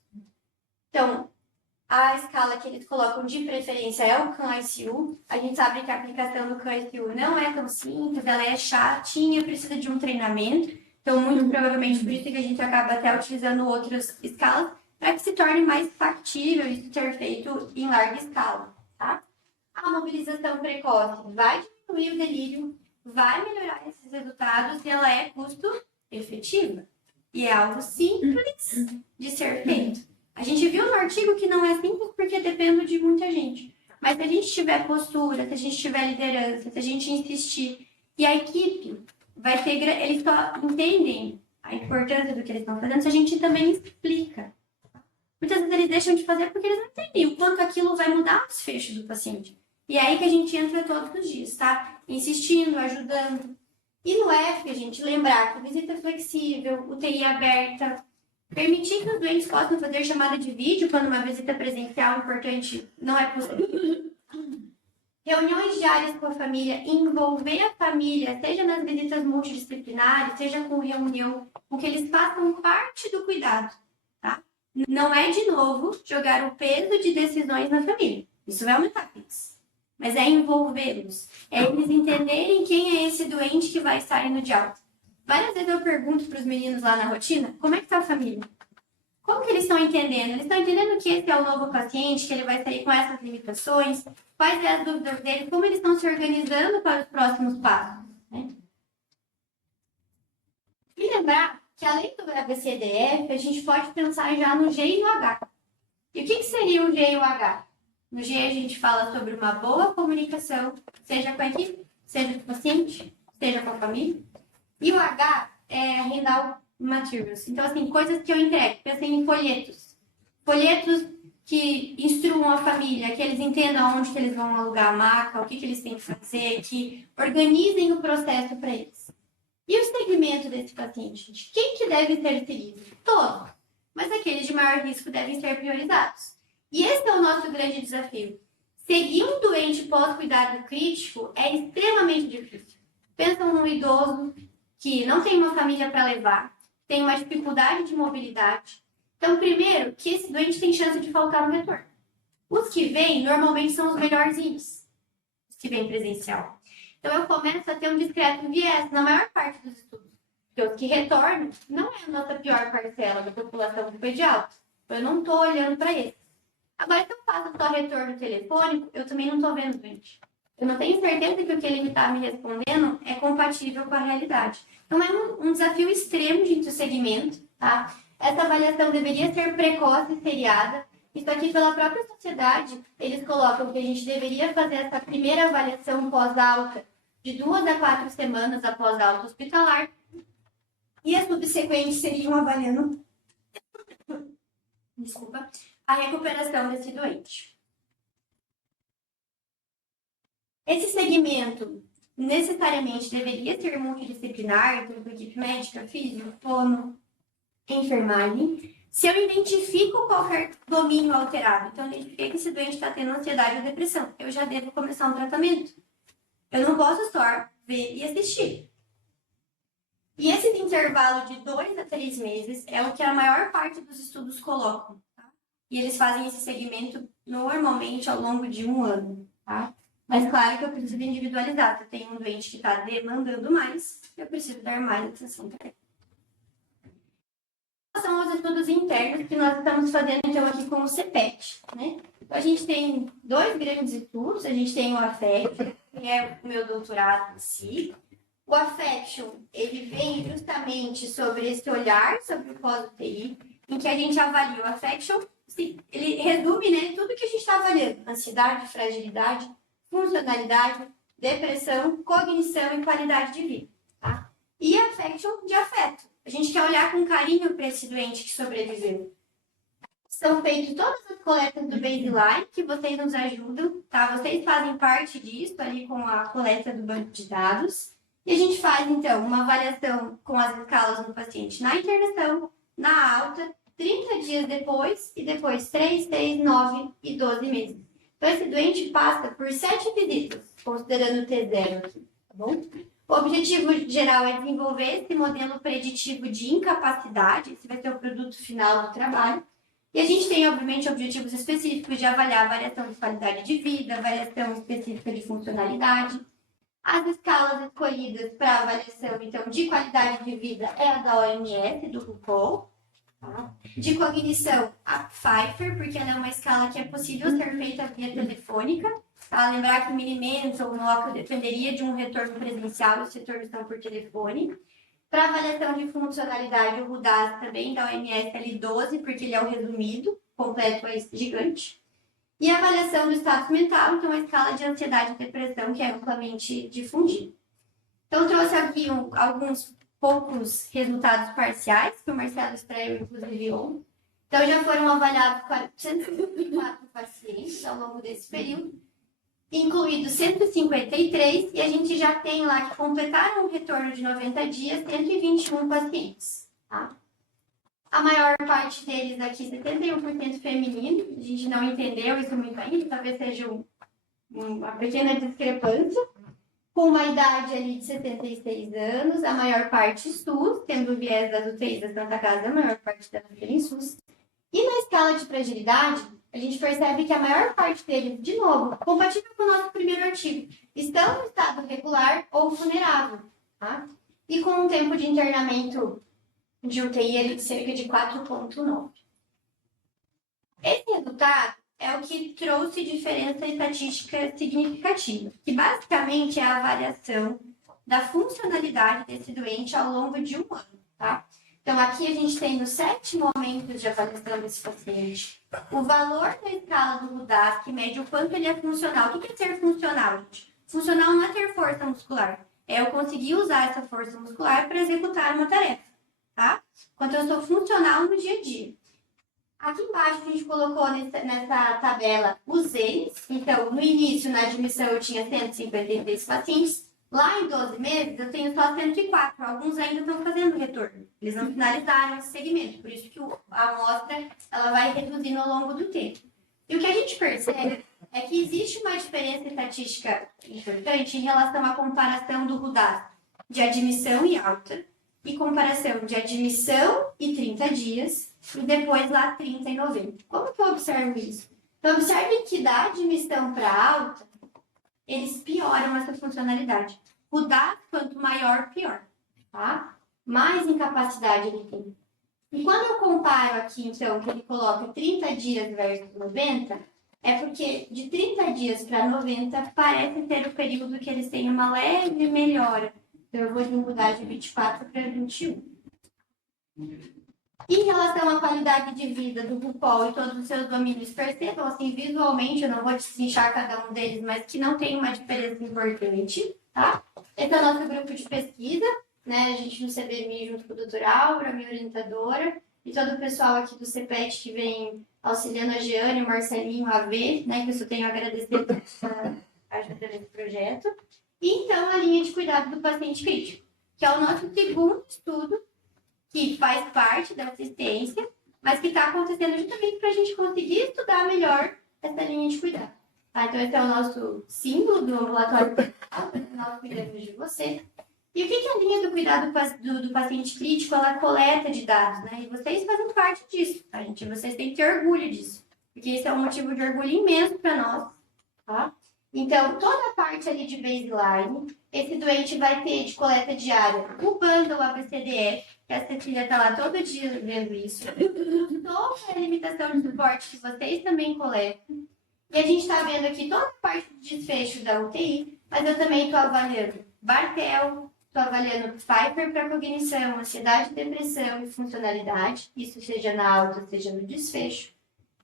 Então, a escala que eles colocam de preferência é o CAN-ICU. A gente sabe que a aplicação do CAN-ICU não é tão simples, ela é chatinha, precisa de um treinamento. Então, muito provavelmente, por isso que a gente acaba até utilizando outras escalas, para que se torne mais factível isso ser feito em larga escala, tá? A mobilização precoce vai diminuir o delírio, vai melhorar esses resultados e ela é custo efetiva. E é algo simples de ser feito. A gente viu no artigo que não é simples porque depende de muita gente. Mas se a gente tiver postura, se a gente tiver liderança, se a gente insistir, e a equipe vai ter... Eles só entendem a importância do que eles estão fazendo se a gente também explica. Muitas vezes eles deixam de fazer porque eles não entendem o quanto aquilo vai mudar o desfecho do paciente. E é aí que a gente entra todos os dias, tá? Insistindo, ajudando. E no F, a gente lembrar que visita flexível, UTI aberta, permitir que os doentes possam fazer chamada de vídeo quando uma visita presencial importante não é possível. Reuniões diárias com a família, envolver a família, seja nas visitas multidisciplinares, seja com reunião, com que eles façam parte do cuidado, tá? Não é, de novo, jogar o peso de decisões na família. Isso vai aumentar isso. Mas é envolvê-los. É eles entenderem quem é esse doente que vai estar indo de alta. Várias vezes eu pergunto para os meninos lá na rotina, como é que está a família? Como que eles estão entendendo? Eles estão entendendo que esse é o novo paciente, que ele vai sair com essas limitações? Quais são as dúvidas deles? Como eles estão se organizando para os próximos passos? Né? E lembrar que além do ABCDF, a gente pode pensar já no G e no H. E o que seria o G e o H? No G a gente fala sobre uma boa comunicação, seja com a equipe, seja com o paciente, seja com a família. E o H é handout materials. Então, assim, coisas que eu entrego. Pensem em folhetos. Folhetos que instruam a família, que eles entendam onde que eles vão alugar a maca, o que eles têm que fazer, que organizem o processo para eles. E o segmento desse paciente? De quem que deve ser seguido? Todos. Mas aqueles de maior risco devem ser priorizados. E esse é o nosso grande desafio. Seguir um doente pós-cuidado crítico é extremamente difícil. Pensam num idoso que não tem uma família para levar, tem uma dificuldade de mobilidade. Então, primeiro, que esse doente tem chance de faltar no retorno. Os que vêm, normalmente, são os melhorzinhos, os que vêm presencial. Então, eu começo a ter um discreto viés na maior parte dos estudos. Porque os que retornam não é a nossa pior parcela da população que foi de alta. Eu não estou olhando para eles. Agora, se eu faço só retorno telefônico, eu também não estou vendo o doente. Eu não tenho certeza que o que ele está me respondendo é compatível com a realidade. Então, é um desafio extremo de segmento, tá? Essa avaliação deveria ser precoce e seriada Isso aqui, pela própria sociedade, eles colocam que a gente deveria fazer essa primeira avaliação pós-alta de 2 a 4 semanas após a alta hospitalar, e as subsequentes seriam avaliando, desculpa, a recuperação desse doente. Esse segmento necessariamente deveria ser multidisciplinar, então com equipe médica, físico, fono, enfermagem. Se eu identifico qualquer domínio alterado, então eu identifiquei que esse doente está tendo ansiedade ou depressão, eu já devo começar um tratamento. Eu não posso só ver e assistir. E esse intervalo de 2 a 3 meses é o que a maior parte dos estudos colocam. Tá? E eles fazem esse segmento normalmente ao longo de 1 ano. Tá? Mas claro que eu preciso individualizar. Se eu tenho um doente que está demandando mais, eu preciso dar mais atenção para ele. São os estudos internos que nós estamos fazendo então aqui com o CPET, né? Então, a gente tem 2 grandes estudos, a gente tem o AFFECT, que é o meu doutorado em si. O AFFECTION, ele vem justamente sobre esse olhar sobre o pós-UTI, em que a gente avalia o AFFECTION, ele resume, né, tudo que a gente está avaliando, ansiedade, fragilidade, funcionalidade, depressão, cognição e qualidade de vida, tá? E AFFECTION de afeto. A gente quer olhar com carinho para esse doente que sobreviveu. São feitas todas as coletas do baseline, que vocês nos ajudam, tá? Vocês fazem parte disso, ali com a coleta do banco de dados. E a gente faz, então, uma avaliação com as escalas no paciente na internação, na alta, 30 dias depois, e depois 3, 6, 9 e 12 meses. Então, esse doente passa por 7 visitas, considerando o T0 aqui, tá bom? O objetivo geral é desenvolver esse modelo preditivo de incapacidade, esse vai ser o produto final do trabalho. E a gente tem, obviamente, objetivos específicos de avaliar a variação de qualidade de vida, avaliação específica de funcionalidade. As escalas escolhidas para avaliação, então, de qualidade de vida é a da OMS, do RUCOL. Tá? De cognição, a Pfeiffer, porque ela é uma escala que é possível ser feita via telefônica. Tá? Lembrar que o Mini-Mental, o NOCA, dependeria de um retorno presencial, os retornos são por telefone. Para avaliação de funcionalidade, o RUDAS também da OMS L12, porque ele é o resumido, completo é gigante. E a avaliação do status mental, então a escala de ansiedade e depressão, que é amplamente difundida. Então, trouxe aqui alguns poucos resultados parciais, que o Marcelo extraiu, inclusive, ontem. Então, já foram avaliados 454 pacientes ao longo desse período, incluídos 153, e a gente já tem lá que completaram um retorno de 90 dias, 121 pacientes. Tá? A maior parte deles aqui, 71% feminino, a gente não entendeu isso muito ainda, talvez seja uma pequena discrepância, com uma idade ali de 76 anos, a maior parte SUS, tendo o viés das UTIs da Santa Casa, a maior parte delas em SUS. E na escala de fragilidade, a gente percebe que a maior parte deles, de novo, compatível com o nosso primeiro artigo, estão no estado regular ou vulnerável, tá? E com um tempo de internamento de UTI ali de cerca de 4,9. Esse resultado é o que trouxe diferença estatística significativa, que basicamente é a avaliação da funcionalidade desse doente ao longo de 1 ano, tá? Então, aqui a gente tem nos 7 momentos de avaliação desse paciente o valor da escala do RUDAS, que mede o quanto ele é funcional. O que é ser funcional, gente? Funcional não é ter força muscular, é eu conseguir usar essa força muscular para executar uma tarefa, tá? Quanto eu sou funcional no dia a dia. Aqui embaixo a gente colocou nessa tabela os N's. Então, no início, na admissão, eu tinha 153 pacientes. Lá em 12 meses, eu tenho só 104. Alguns ainda estão fazendo retorno. Eles não finalizaram esse segmento. Por isso que a amostra ela vai reduzindo ao longo do tempo. E o que a gente percebe é que existe uma diferença estatística importante em relação à comparação do RUDAS de admissão e alta e comparação de admissão e 30 dias e depois lá 30 e 90. Como que eu observo isso? Então, observem que da admissão para alta, eles pioram essa funcionalidade. O DAS, quanto maior, pior. Tá? Mais incapacidade ele tem. E quando eu comparo aqui, então, que ele coloca 30 dias versus 90, é porque de 30 dias para 90 parece ser o período que eles têm uma leve melhora. Então, eu vou mudar de 24 para 21. Em relação à qualidade de vida do RuPaul e todos os seus domínios, percebam assim visualmente, eu não vou destrinchar cada um deles, mas que não tem uma diferença importante, tá? Esse é o nosso grupo de pesquisa, né? A gente no CBMI junto com o Dr. Aura, minha orientadora, e todo o pessoal aqui do CPET que vem auxiliando a Jeane, o Marcelinho, a V, né? Que eu só tenho a agradecer por essa ajuda nesse projeto. E então a linha de cuidado do paciente crítico, que é o nosso segundo estudo, que faz parte da assistência, mas que está acontecendo justamente para a gente conseguir estudar melhor essa linha de cuidado. Tá? Então, esse é o nosso símbolo do ambulatório, nós cuidamos de você. E o que é a linha do cuidado do paciente crítico? Ela coleta de dados, né? E vocês fazem parte disso, tá, gente? Vocês têm que ter orgulho disso, porque isso é um motivo de orgulho imenso para nós, tá? Então, toda a parte ali de baseline, esse doente vai ter de coleta diária o bundle ABCDF, que a Cecília está lá todo dia vendo isso. Toda a limitação de suporte que vocês também coletam. E a gente está vendo aqui toda a parte de desfecho da UTI, mas eu também estou avaliando Bartel, estou avaliando Pfeiffer para cognição, ansiedade, depressão e funcionalidade, isso seja na alta, seja no desfecho.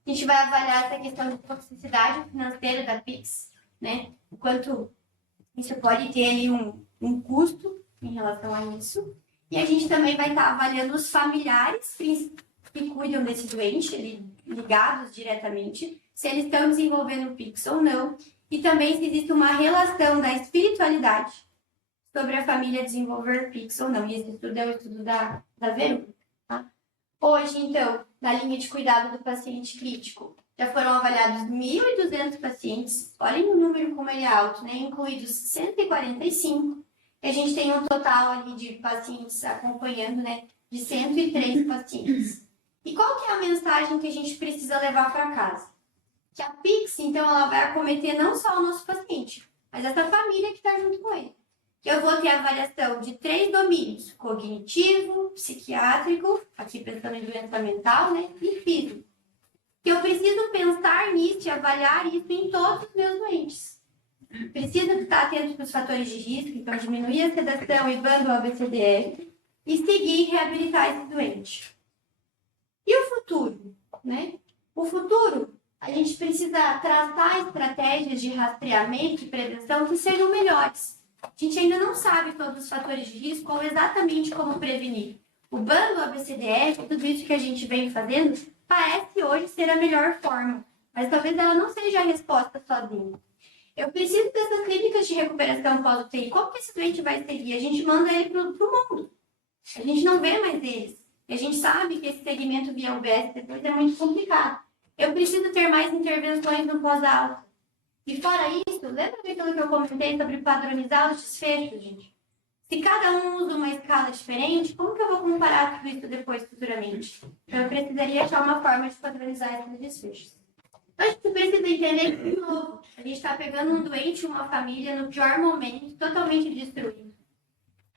A gente vai avaliar essa questão de toxicidade financeira da PIX, né? O quanto isso pode ter ali um custo em relação a isso. E a gente também vai estar avaliando os familiares que cuidam desse doente, ligados diretamente, se eles estão desenvolvendo PIX ou não. E também se existe uma relação da espiritualidade sobre a família desenvolver PIX ou não. E esse estudo é o estudo da Verônica. Tá? Hoje, então, na linha de cuidado do paciente crítico, já foram avaliados 1.200 pacientes. Olhem o número como ele é alto, né? Incluídos 145. E a gente tem um total ali de pacientes acompanhando, né? De 103 pacientes. E qual que é a mensagem que a gente precisa levar para casa? Que a PIX, então, ela vai acometer não só o nosso paciente, mas essa família que está junto com ele. Eu vou ter avaliação de 3 domínios: cognitivo, psiquiátrico, aqui pensando em doença mental, né? E físico. Eu preciso pensar nisso e avaliar isso em todos os meus doentes. Preciso estar atento para os fatores de risco, então diminuir a sedação e bando ABCDF e seguir e reabilitar esse doente. E o futuro, né? O futuro, a gente precisa traçar estratégias de rastreamento e prevenção que sejam melhores. A gente ainda não sabe todos os fatores de risco ou exatamente como prevenir. O bando ABCDF, tudo isso que a gente vem fazendo, parece hoje ser a melhor forma, mas talvez ela não seja a resposta sozinha. Eu preciso dessas clínicas de recuperação pós-UTI. Como que esse doente vai seguir? A gente manda ele para o mundo. A gente não vê mais eles. E a gente sabe que esse segmento via UBS depois é muito complicado. Eu preciso ter mais intervenções no pós-alta. E fora isso, lembra daquilo que eu comentei sobre padronizar os desfechos, gente? Se cada um usa uma escala diferente, como que eu vou comparar tudo isso depois, futuramente? Então, eu precisaria achar uma forma de padronizar esses desfechos. Então, a gente precisa entender que, de novo, a gente está pegando um doente, uma família, no pior momento, totalmente destruído.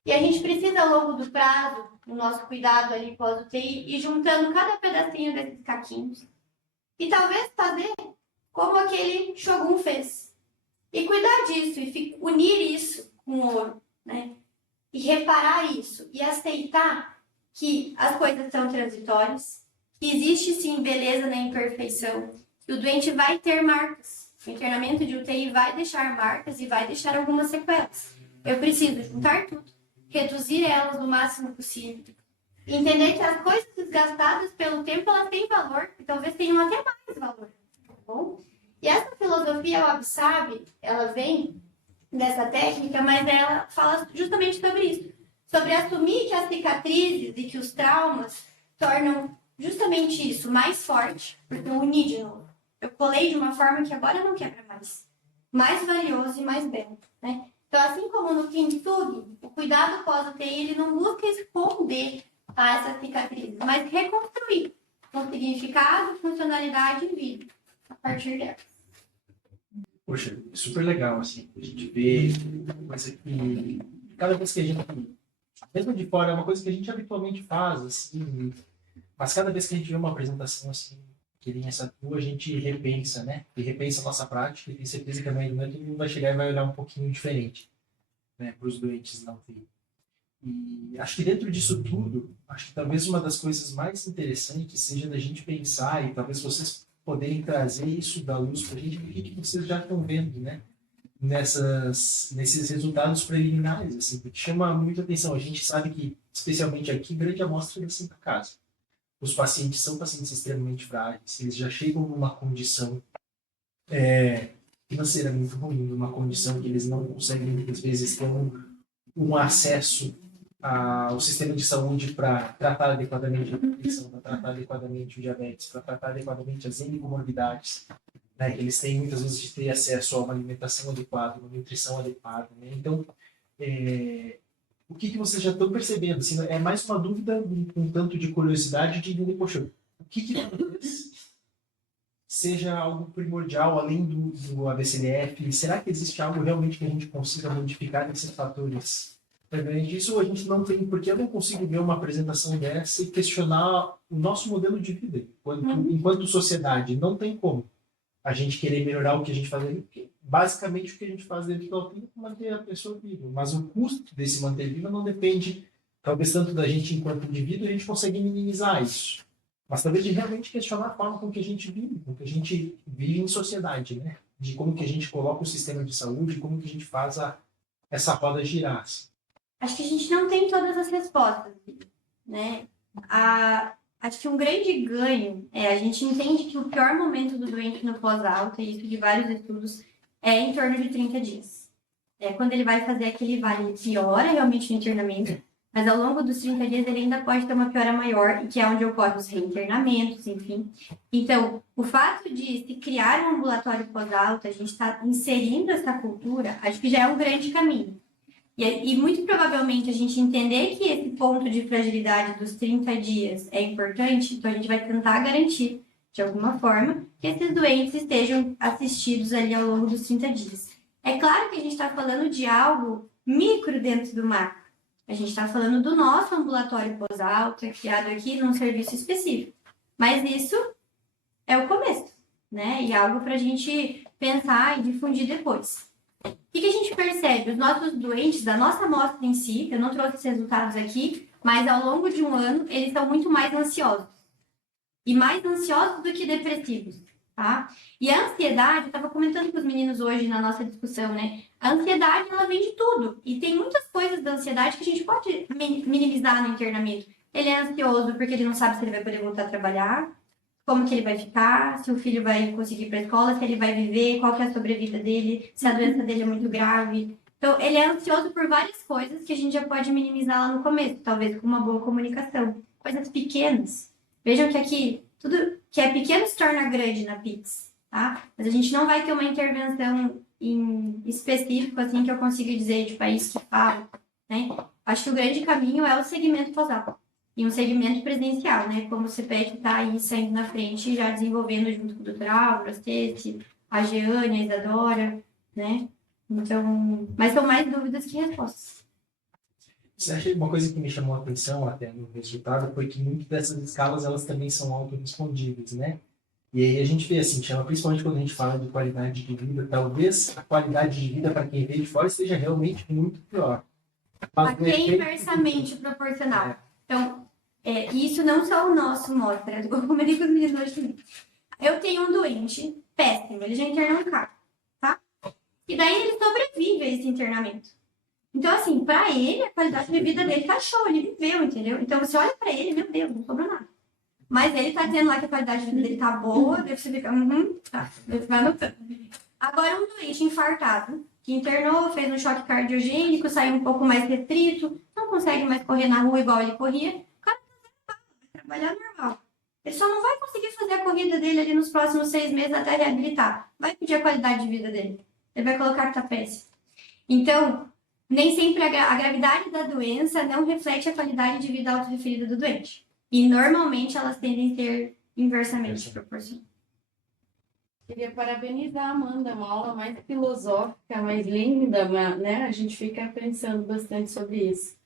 E a gente precisa, ao longo do prazo, no nosso cuidado ali pós-UTI, ir juntando cada pedacinho desses caquinhos. E talvez fazer como aquele Shogun fez. E cuidar disso, e unir isso com ouro, né? E reparar isso, e aceitar que as coisas são transitórias, que existe sim beleza na imperfeição, que o doente vai ter marcas. O internamento de UTI vai deixar marcas e vai deixar algumas sequelas. Eu preciso juntar tudo, reduzir elas no máximo possível. E entender que as coisas desgastadas pelo tempo, elas têm valor, e talvez tenham até mais valor. Tá bom? E essa filosofia, o Absabe, ela vem dessa técnica, mas ela fala justamente sobre isso. Sobre assumir que as cicatrizes e que os traumas tornam justamente isso mais forte, porque eu uni de novo. Eu colei de uma forma que agora não quebra mais. Mais valioso e mais belo, né? Então, assim como no Kintsugi, o cuidado pós-UTI, ele não busca esconder essas cicatrizes, mas reconstruir com significado, funcionalidade e vida a partir delas. Poxa, super legal, assim, a gente vê coisa que cada vez que a gente, mesmo de fora, é uma coisa que a gente habitualmente faz, assim, mas cada vez que a gente vê uma apresentação assim, que nem essa tua, a gente repensa, né? E repensa a nossa prática, e tem certeza que amanhã de manhã todo mundo vai chegar e vai olhar um pouquinho diferente, né, para os doentes na UTI. E acho que dentro disso tudo, acho que talvez uma das coisas mais interessantes seja da gente pensar, e talvez vocês poderem trazer isso da luz para a gente, o que vocês já estão vendo, né? Nesses resultados preliminares, assim, porque chama muita atenção. A gente sabe que, especialmente aqui, grande amostra da Santa Casa. Os pacientes são pacientes extremamente frágeis, eles já chegam numa condição financeira muito ruim, numa condição que eles não conseguem, muitas vezes, ter um acesso ao sistema de saúde para tratar adequadamente a hipertensão, para tratar adequadamente o diabetes, para tratar adequadamente as N comorbidades, né? Eles têm muitas vezes de ter acesso a uma alimentação adequada, uma nutrição adequada, né? Então, o que vocês já estão percebendo? Assim, é mais uma dúvida, um tanto de curiosidade de entender, poxa, o que talvez seja algo primordial além do ABCDF? Será que existe algo realmente que a gente consiga modificar nesses fatores? Disso a gente não tem, porque eu não consigo ver uma apresentação dessa e questionar o nosso modelo de vida. Enquanto sociedade, não tem como a gente querer melhorar o que a gente faz ali, porque basicamente o que a gente faz dentro da UTI é manter a pessoa viva. Mas o custo desse manter viva não depende, talvez, tanto da gente enquanto indivíduo, a gente consegue minimizar isso. Mas talvez de realmente questionar a forma com que a gente vive em sociedade, né? De como que a gente coloca o sistema de saúde, como que a gente faz essa roda girar. Acho que a gente não tem todas as respostas, né? Acho que um grande ganho a gente entende que o pior momento do doente no pós-alta, e isso de vários estudos, é em torno de 30 dias. Quando ele vai fazer aquele vale, piora realmente o internamento, mas ao longo dos 30 dias ele ainda pode ter uma piora maior, e que é onde ocorrem os reinternamentos, enfim. Então, o fato de se criar um ambulatório pós-alta, a gente está inserindo essa cultura, acho que já é um grande caminho. E muito provavelmente a gente entender que esse ponto de fragilidade dos 30 dias é importante, então a gente vai tentar garantir, de alguma forma, que esses doentes estejam assistidos ali ao longo dos 30 dias. É claro que a gente está falando de algo micro dentro do macro. A gente está falando do nosso ambulatório pós-alta, criado aqui num serviço específico. Mas isso é o começo, né? E algo para a gente pensar e difundir depois. O que a gente percebe? Os nossos doentes, da nossa amostra em si, eu não trouxe esses resultados aqui, mas ao longo de um ano, eles são muito mais ansiosos. E mais ansiosos do que depressivos, tá? E a ansiedade, eu estava comentando com os meninos hoje na nossa discussão, né? A ansiedade, ela vem de tudo. E tem muitas coisas da ansiedade que a gente pode minimizar no internamento. Ele é ansioso porque ele não sabe se ele vai poder voltar a trabalhar, como que ele vai ficar, se o filho vai conseguir ir para a escola, se ele vai viver, qual que é a sobrevida dele, se a doença dele é muito grave. Então, ele é ansioso por várias coisas que a gente já pode minimizar lá no começo, talvez com uma boa comunicação. Coisas pequenas. Vejam que aqui, tudo que é pequeno se torna grande na PICS, tá? Mas a gente não vai ter uma intervenção em específico, assim, que eu consiga dizer, tipo, é isso que fala, né? Acho que o grande caminho é o segmento pós-alta. E um segmento presencial, né? Como o CPET está aí saindo na frente, já desenvolvendo junto com o Dr. Álvaro, a Ceci, a Jeane, a Isadora, né? Então, mas são mais dúvidas que respostas. Você acha que uma coisa que me chamou a atenção até no resultado foi que muitas dessas escalas elas também são autorrespondíveis, né? E aí a gente vê assim, chama, principalmente quando a gente fala de qualidade de vida, talvez a qualidade de vida para quem vem de fora esteja realmente muito pior. Mas aqui é inversamente proporcional. Então, isso não só o nosso mostra. Eu comentei com os meninos hoje também. Eu tenho um doente péssimo, ele já internou um cara, tá? E daí ele sobrevive a esse internamento. Então, assim, pra ele, a qualidade de vida dele tá show, ele viveu, entendeu? Então, você olha pra ele, meu Deus, não sobrou nada. Mas ele tá dizendo lá que a qualidade de vida dele tá boa, deve você ficar, tá, deve ficar anotando. Agora, um doente infartado, que internou, fez um choque cardiogênico, saiu um pouco mais restrito, não consegue mais correr na rua igual ele corria, o cara vai trabalhar normal. Ele só não vai conseguir fazer a corrida dele ali nos próximos 6 meses até reabilitar. Vai pedir a qualidade de vida dele. Ele vai colocar que tá péssimo. Então, nem sempre a gravidade da doença não reflete a qualidade de vida autorreferida do doente. E, normalmente, elas tendem a ser inversamente proporcionais. Queria parabenizar a Amanda, uma aula mais filosófica, mais linda, né? A gente fica pensando bastante sobre isso.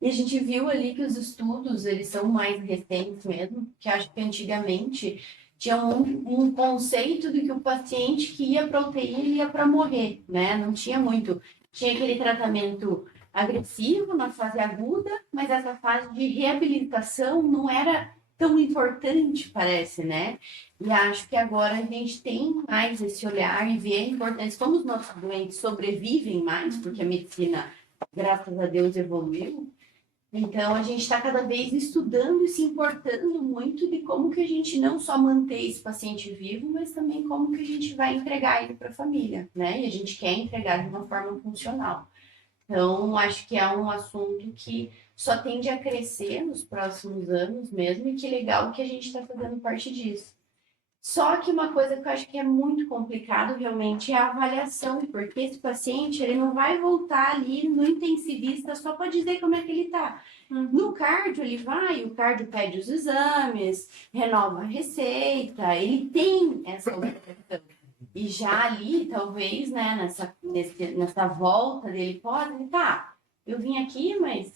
E a gente viu ali que os estudos, eles são mais recentes mesmo, que acho que antigamente tinha um conceito de que o paciente que ia para UTI ia para morrer, né? Não tinha muito. Tinha aquele tratamento agressivo na fase aguda, mas essa fase de reabilitação não era tão importante, parece, né? E acho que agora a gente tem mais esse olhar e vê a importância, como os nossos doentes sobrevivem mais, porque a medicina, graças a Deus, evoluiu. Então, a gente está cada vez estudando e se importando muito de como que a gente não só mantém esse paciente vivo, mas também como que a gente vai entregar ele para a família, né? E a gente quer entregar de uma forma funcional. Então, acho que é um assunto que só tende a crescer nos próximos anos mesmo, e que legal que a gente está fazendo parte disso. Só que uma coisa que eu acho que é muito complicado realmente é a avaliação, porque esse paciente ele não vai voltar ali no intensivista só para dizer como é que ele está. No cardio ele vai, o cardio pede os exames, renova a receita, ele tem essa orientação. E já ali, talvez, né, nessa volta dele, pode, tá, eu vim aqui, mas,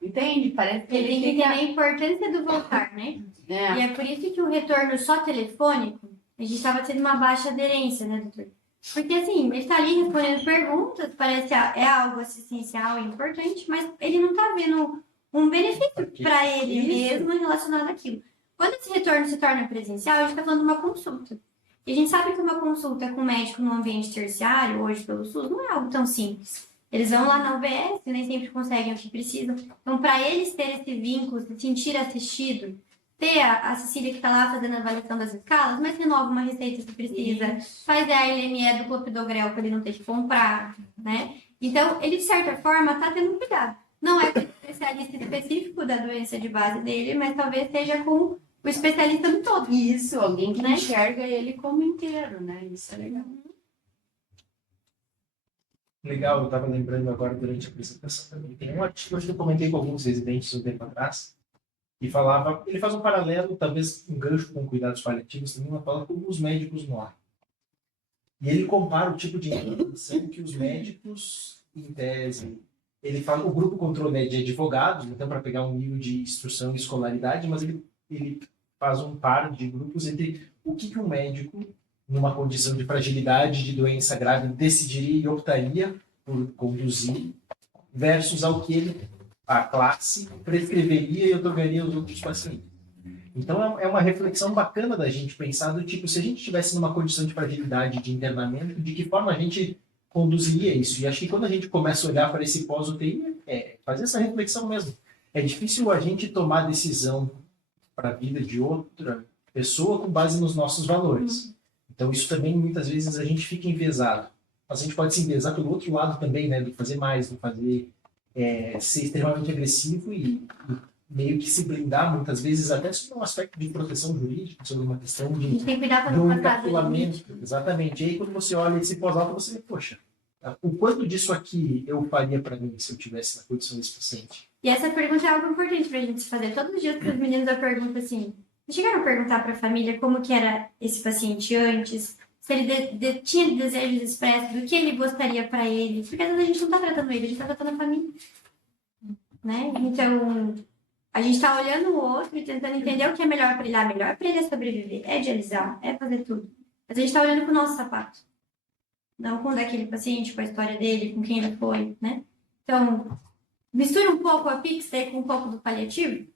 entende? Parece que Ele tem que entender a importância do voltar, né? É. E é por isso que o retorno só telefônico, a gente estava tendo uma baixa aderência, né, doutor? Porque assim, ele está ali respondendo perguntas, parece é algo assistencial e importante, mas ele não está vendo um benefício para ele mesmo relacionado àquilo. Quando esse retorno se torna presencial, a gente está falando de uma consulta. E a gente sabe que uma consulta com um médico no ambiente terciário, hoje pelo SUS, não é algo tão simples. Eles vão lá na UBS e nem sempre conseguem o que precisam. Então, para eles terem esse vínculo, se sentir assistido, ter a Cecília que está lá fazendo a avaliação das escalas, mas renova uma receita se precisa, faz a LME do clopidogrel para ele não ter que comprar, né? Então, ele, de certa forma, está tendo cuidado. Não é com o especialista específico da doença de base dele, mas talvez seja com o especialista no todo. Isso, alguém que enxerga ele como inteiro, né? Isso é legal. Legal, eu estava lembrando agora durante a apresentação também. Tem um artigo, acho que eu comentei com alguns residentes um tempo atrás, e falava, ele faz um paralelo, talvez um gancho com cuidados paliativos também, uma fala como os médicos morrem. E ele compara o tipo de intervenção que os médicos, em tese, ele fala, o grupo controle é de advogados, então para pegar um nível de instrução e escolaridade, mas ele faz um par de grupos entre o que um médico, numa condição de fragilidade, de doença grave, decidiria e optaria por conduzir, versus ao que a classe prescreveria e otorgaria aos outros pacientes. Então é uma reflexão bacana da gente pensar do tipo, se a gente estivesse numa condição de fragilidade, de internamento, de que forma a gente conduziria isso? E acho que quando a gente começa a olhar para esse pós-UTI, fazer essa reflexão mesmo. É difícil a gente tomar decisão para a vida de outra pessoa com base nos nossos valores. Então isso também, muitas vezes, a gente fica enviesado. Mas a gente pode se enviesar pelo outro lado também, né? Do fazer mais, do fazer ser extremamente agressivo e meio que se blindar, muitas vezes, até sobre um aspecto de proteção jurídica, sobre uma questão A gente tem que cuidar para de não um passar do encapsulamento. limite. Exatamente. E aí, quando você olha esse pós-alto, você vê, poxa, o quanto disso aqui eu faria para mim se eu tivesse na condição desse paciente? E essa pergunta é algo importante para a gente se fazer. Todos os dias para os meninos eu pergunto assim, chegaram a perguntar para a família como que era esse paciente antes, se ele tinha desejos expressos, do que ele gostaria para ele, porque às vezes a gente não está tratando ele, a gente está tratando a família. Né? Então, a gente está olhando o outro e tentando entender o que é melhor para ele. Melhor para ele é sobreviver, é dialisar, é fazer tudo. Mas a gente está olhando com o nosso sapato. Não com o daquele paciente, com a história dele, com quem ele foi, né? Então, mistura um pouco a Pixar com um pouco do paliativo,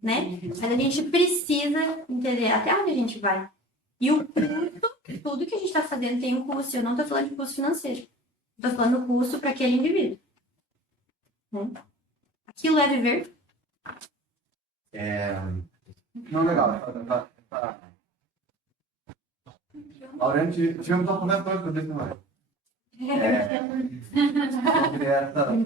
né? Mas a gente precisa entender até onde a gente vai. E o custo, tudo que a gente está fazendo tem um custo. Eu não estou falando de custo financeiro. Estou falando custo para aquele indivíduo. Né? Aquilo é viver? Não, legal. Laurent, tivemos uma conversa com você também. Sobre essa...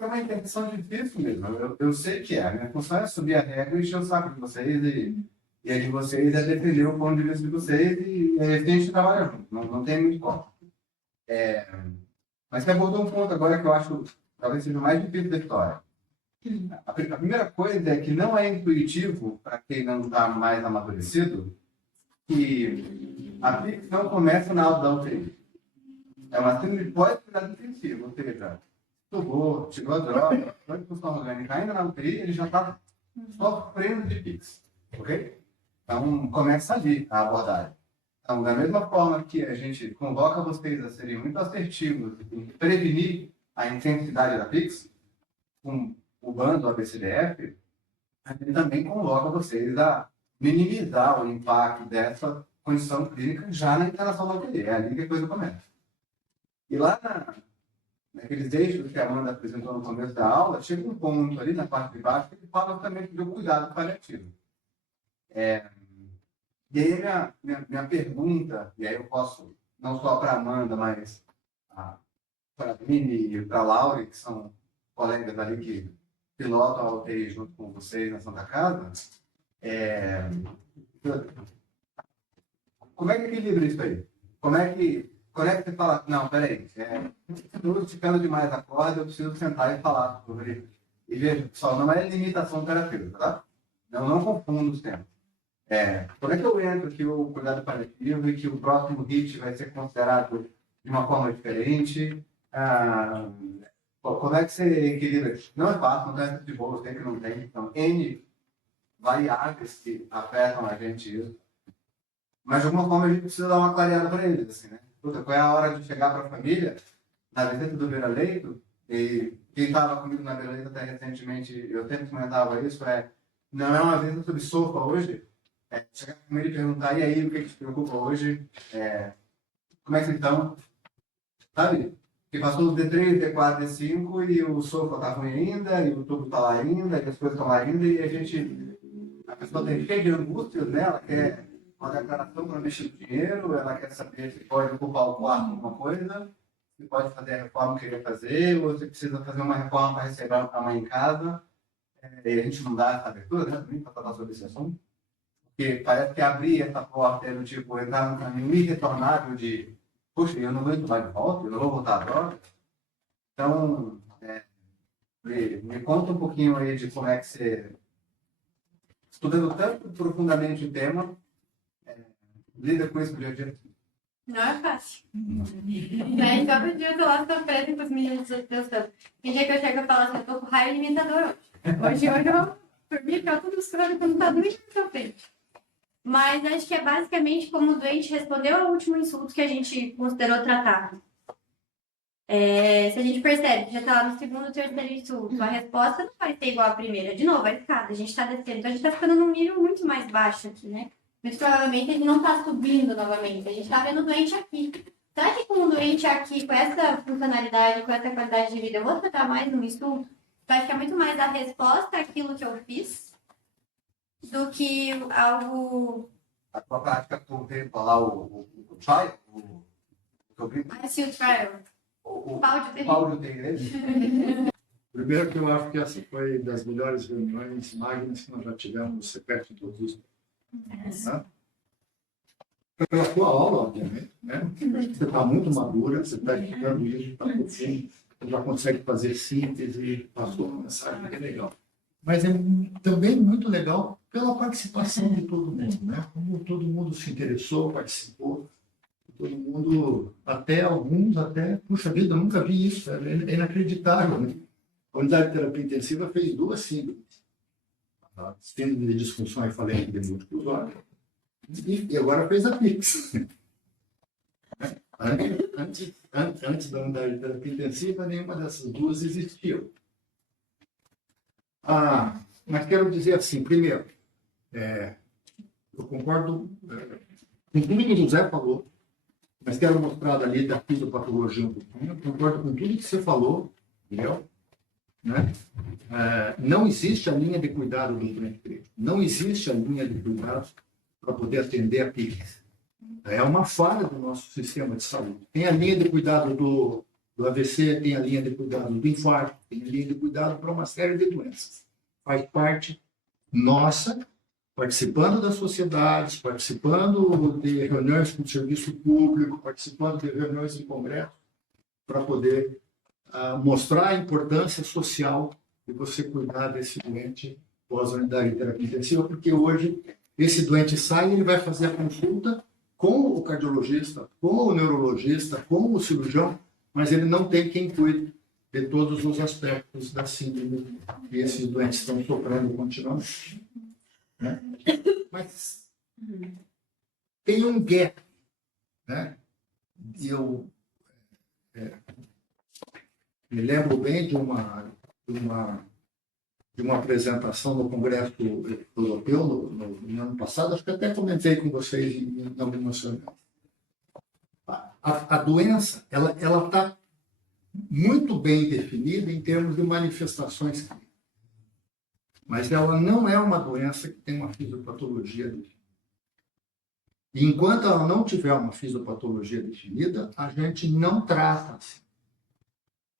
é uma intenção difícil mesmo. Eu sei que é. A minha função é subir a regra e encher o saco de vocês. E a de vocês é defender o ponto de vista de vocês. E a gente trabalha junto. Não tem muito como. Mas você abordou um ponto agora que eu acho talvez seja o mais difícil da história. A primeira coisa é que não é intuitivo, para quem não está mais amadurecido, que a ficção começa na aula da UTI. É uma síndrome pós-cuidado intensivo, ou seja, estudou, tirou a droga, foi de função orgânica, ainda na UTI, ele já está sofrendo de PIX, ok? Então, começa ali a abordagem. Então, da mesma forma que a gente convoca vocês a serem muito assertivos em prevenir a intensidade da Pix, com o bando ABCDF, a gente também convoca vocês a minimizar o impacto dessa condição clínica já na internação da UTI. É ali que a coisa começa. E lá naqueles eixos que a Amanda apresentou no começo da aula, chega um ponto ali na parte de baixo que fala também do cuidado paliativo. E aí minha pergunta, e aí eu posso, não só para a Amanda, mas para a Vini e para a Laura, que são colegas ali que pilotam a UTI junto com vocês na Santa Casa, como é que equilibra isso aí? Como é que você fala, não, peraí, estou esticando demais a corda, eu preciso sentar e falar sobre... E veja, pessoal, não é limitação terapêutica, tá? Não confundo os termos. Como é que eu entro que o cuidado paliativo e que o próximo HIT vai ser considerado de uma forma diferente? Como é que você equilibra? Não é fácil, não tem de boa, tem que não tem. Então, N variáveis que afetam a gente isso. Mas, de alguma forma, a gente precisa dar uma clareada para eles, assim, né? Puta, qual é a hora de chegar para a família, na visita do Beira-Leito, e quem estava comigo na Beira-Leito até recentemente, eu sempre comentava isso, não é uma visita sobre sopa hoje, chegar com ele e perguntar, e aí, o que te preocupa hoje? Como é que vocês estão? Sabe? Que passou o D3, D4, D5 e o sofa tá ruim ainda, e o tubo tá lá ainda, e as coisas estão lá ainda, e a pessoa tem cheio de angústias, né? Ela quer uma declaração para mexer no dinheiro, ela quer saber se pode ocupar o quarto com alguma coisa, se pode fazer a reforma que queria fazer, ou se precisa fazer uma reforma para receber a mãe em casa. E a gente não dá essa abertura, né, também, para falar sobre esse assunto. Porque parece que abrir essa porta é do tipo, entrar num caminho irretornável de, poxa, eu não aguento mais de volta, eu não vou voltar agora. Então, me conta um pouquinho aí de como é que você, estudando tanto profundamente o tema, lida com isso no dia a dia. Não é fácil. Daí todo dia eu tô lá sofrendo com os meninos pensando. Tem dia que eu chego e falo assim, eu tô com raio limitador hoje. Hoje eu vou dormir, ficar tudo escuro quando tá doente na sua frente. Mas acho que é basicamente como o doente respondeu ao último insulto que a gente considerou tratado. Se a gente percebe que já tá lá no segundo ou terceiro insulto, a resposta não vai ser igual à primeira. De novo, a escada, a gente tá descendo, então a gente tá ficando num nível muito mais baixo aqui, né? Muito provavelmente ele não tá subindo novamente, a gente tá vendo o doente aqui. Será que com o doente aqui, com essa funcionalidade, com essa qualidade de vida, eu vou tratar mais no insulto? Vai ficar muito mais a resposta àquilo que eu fiz do que algo... A tua prática, tu veio falar o trial? I see o trial. O Pau de igreja? Primeiro que eu acho que essa foi das melhores reuniões magnas que nós já tivemos no CPET Introduzo. Tá? Pela sua aula, obviamente, né? Você está muito madura, você está estudando isso, está profundo, você já consegue fazer síntese, passou uma mensagem que é legal. Mas é também muito legal pela participação de todo mundo, né? Como todo mundo se interessou, participou, todo mundo, alguns, puxa vida, eu nunca vi isso, é inacreditável, né? A unidade de terapia intensiva fez 2 síndromes. A síndrome de disfunção e falência de múltiplos órgãos, e agora fez a PIX. Antes da unidade de terapia intensiva, nenhuma dessas 2 existiu. Mas quero dizer assim, primeiro, eu concordo com tudo que o José falou, mas quero mostrar dali da fisiopatologia um pouquinho. Eu concordo com tudo que você falou, entendeu? Né? Não existe a linha de cuidado do doente crítico. Não existe a linha de cuidado para poder atender a PIX. É uma falha do nosso sistema de saúde. Tem a linha de cuidado do AVC, tem a linha de cuidado do infarto, tem a linha de cuidado para uma série de doenças. Faz parte nossa, participando das sociedades, participando de reuniões com o serviço público, participando de reuniões em congresso, para poder mostrar a importância social de você cuidar desse doente pós-unidade de terapia intensiva, porque hoje esse doente sai e ele vai fazer a consulta com o cardiologista, com o neurologista, com o cirurgião, mas ele não tem quem cuide de todos os aspectos da síndrome que esses doentes estão sofrendo continuamente. Né? Mas tem um gap, né? Me lembro bem de uma apresentação no Congresso Europeu no ano passado, acho que até comentei com vocês em algumas reuniões. A doença, ela está muito bem definida em termos de manifestações clínicas, mas ela não é uma doença que tem uma fisiopatologia definida. E enquanto ela não tiver uma fisiopatologia definida, a gente não trata assim.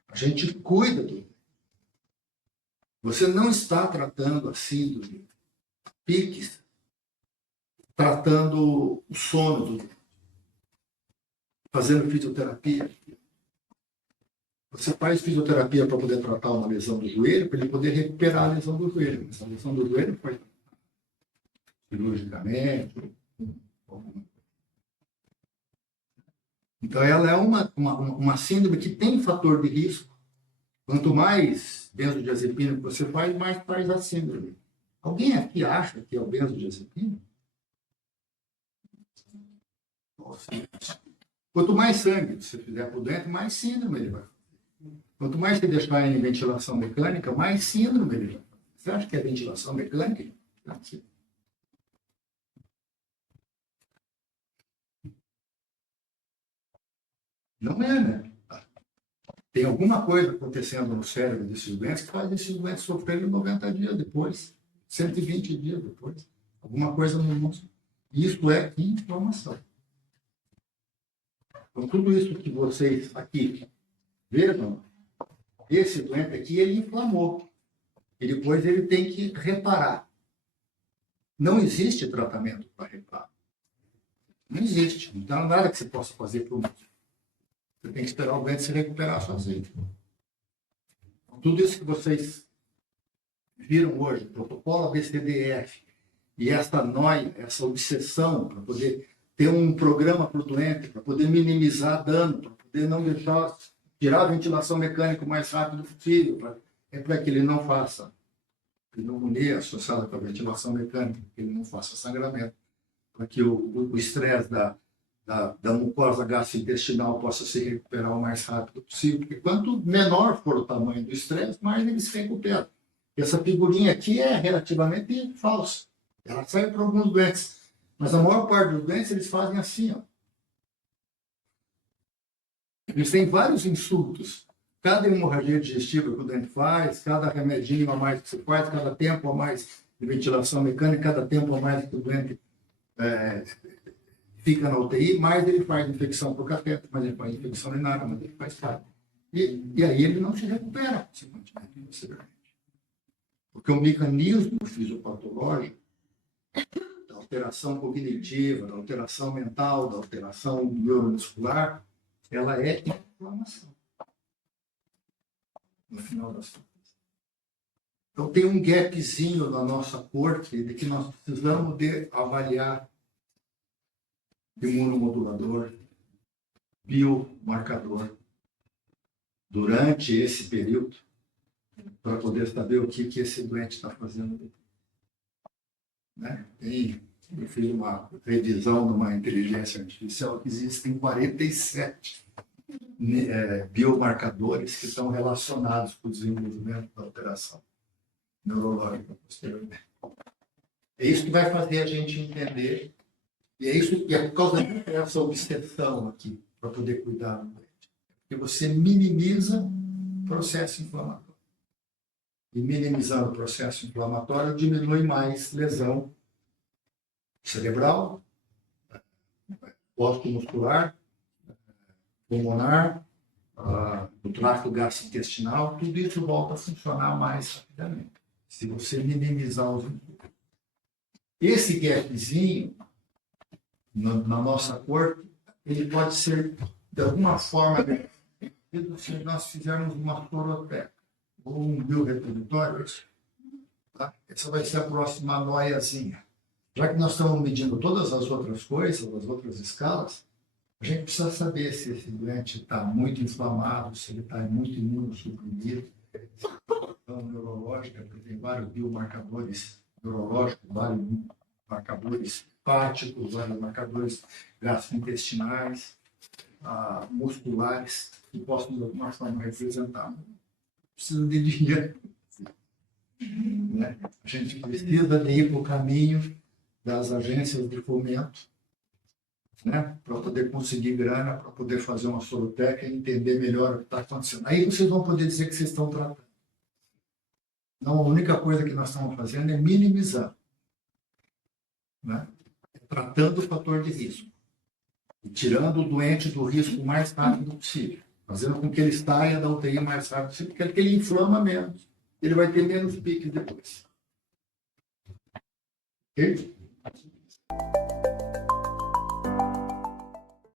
A gente cuida do. Você não está tratando a síndrome piques, tratando o sono do fazendo fisioterapia. Você faz fisioterapia para poder tratar uma lesão do joelho, para ele poder recuperar a lesão do joelho. Essa lesão do joelho foi cirurgicamente. Então, ela é uma síndrome que tem fator de risco. Quanto mais benzodiazepina que você faz, mais faz a síndrome. Alguém aqui acha que é o benzodiazepina? Quanto mais sangue você fizer por dentro, mais síndrome ele vai fazer. Quanto mais você deixar em ventilação mecânica, mais síndrome ele vai fazer. Você acha que é ventilação mecânica? Não é, né? Tem alguma coisa acontecendo no cérebro desses doentes que faz esses doentes sofrerem 90 dias depois, 120 dias depois. Alguma coisa no músculo. Isso é inflamação. Então, tudo isso que vocês aqui viram, esse doente aqui, ele inflamou. E depois ele tem que reparar. Não existe tratamento para reparar. Não existe. Não tem nada que você possa fazer para o músculo. Você tem que esperar o doente se recuperar sozinho. Tudo isso que vocês viram hoje, protocolo ABCDF, e essa noia, essa obsessão para poder ter um programa para o doente, para poder minimizar dano, para poder não deixar, tirar a ventilação mecânica o mais rápido possível, para que ele não faça pneumonia associada com a ventilação mecânica, que ele não faça sangramento, para que o estresse da mucosa gastrointestinal possa se recuperar o mais rápido possível, porque quanto menor for o tamanho do estresse, mais ele se recupera. Essa figurinha aqui é relativamente falsa. Ela serve para alguns doentes, mas a maior parte dos doentes eles fazem assim, ó. Eles têm vários insultos. Cada hemorragia digestiva que o doente faz, cada remedinho a mais que você faz, cada tempo a mais de ventilação mecânica, cada tempo a mais que o doente fica na UTI, mais ele faz infecção por cateter, mais ele faz infecção urinária, mais ele faz falha. E aí ele não se recupera, possivelmente. Porque o mecanismo fisiopatológico da alteração cognitiva, da alteração mental, da alteração neuromuscular, ela é inflamação. No final das contas. Então tem um gapzinho na nossa corte de que nós precisamos de avaliar imunomodulador, biomarcador, durante esse período, para poder saber o que esse doente está fazendo. Né? Eu fiz uma revisão de uma inteligência artificial que existem 47 biomarcadores que estão relacionados com o desenvolvimento da alteração neurológica posteriormente. É isso que vai fazer a gente entender, e é isso que é por causa dessa obsessão aqui, para poder cuidar do doente. Porque você minimiza o processo inflamatório. E minimizando o processo inflamatório, diminui mais lesão cerebral, muscular, pulmonar, do tráfego gastrointestinal, tudo isso volta a funcionar mais rapidamente, se você minimizar os impactos. Esse gapzinho na nossa corte, ele pode ser, de alguma forma, se nós fizermos uma fluoroteca ou um bioreprodutório, tá? Essa vai ser a próxima noiazinha. Já que nós estamos medindo todas as outras coisas, as outras escalas, a gente precisa saber se esse doente está muito inflamado, se ele está muito imunossuprimido, se é neurológica, porque tem vários biomarcadores neurológicos, vários marcadores hepáticos, vários marcadores gastrointestinais. musculares que possam de alguma forma representar. Precisa de dinheiro. Né? A gente precisa de ir para o caminho das agências de fomento, né? Para poder conseguir grana, para poder fazer uma soroteca e entender melhor o que está acontecendo. Aí vocês vão poder dizer que vocês estão tratando. Não, a única coisa que nós estamos fazendo é minimizar, né? Tratando o fator de risco, e tirando o doente do risco o mais rápido possível, fazendo com que ele saia da UTI o mais rápido possível, porque ele inflama menos, ele vai ter menos piques depois. Ok?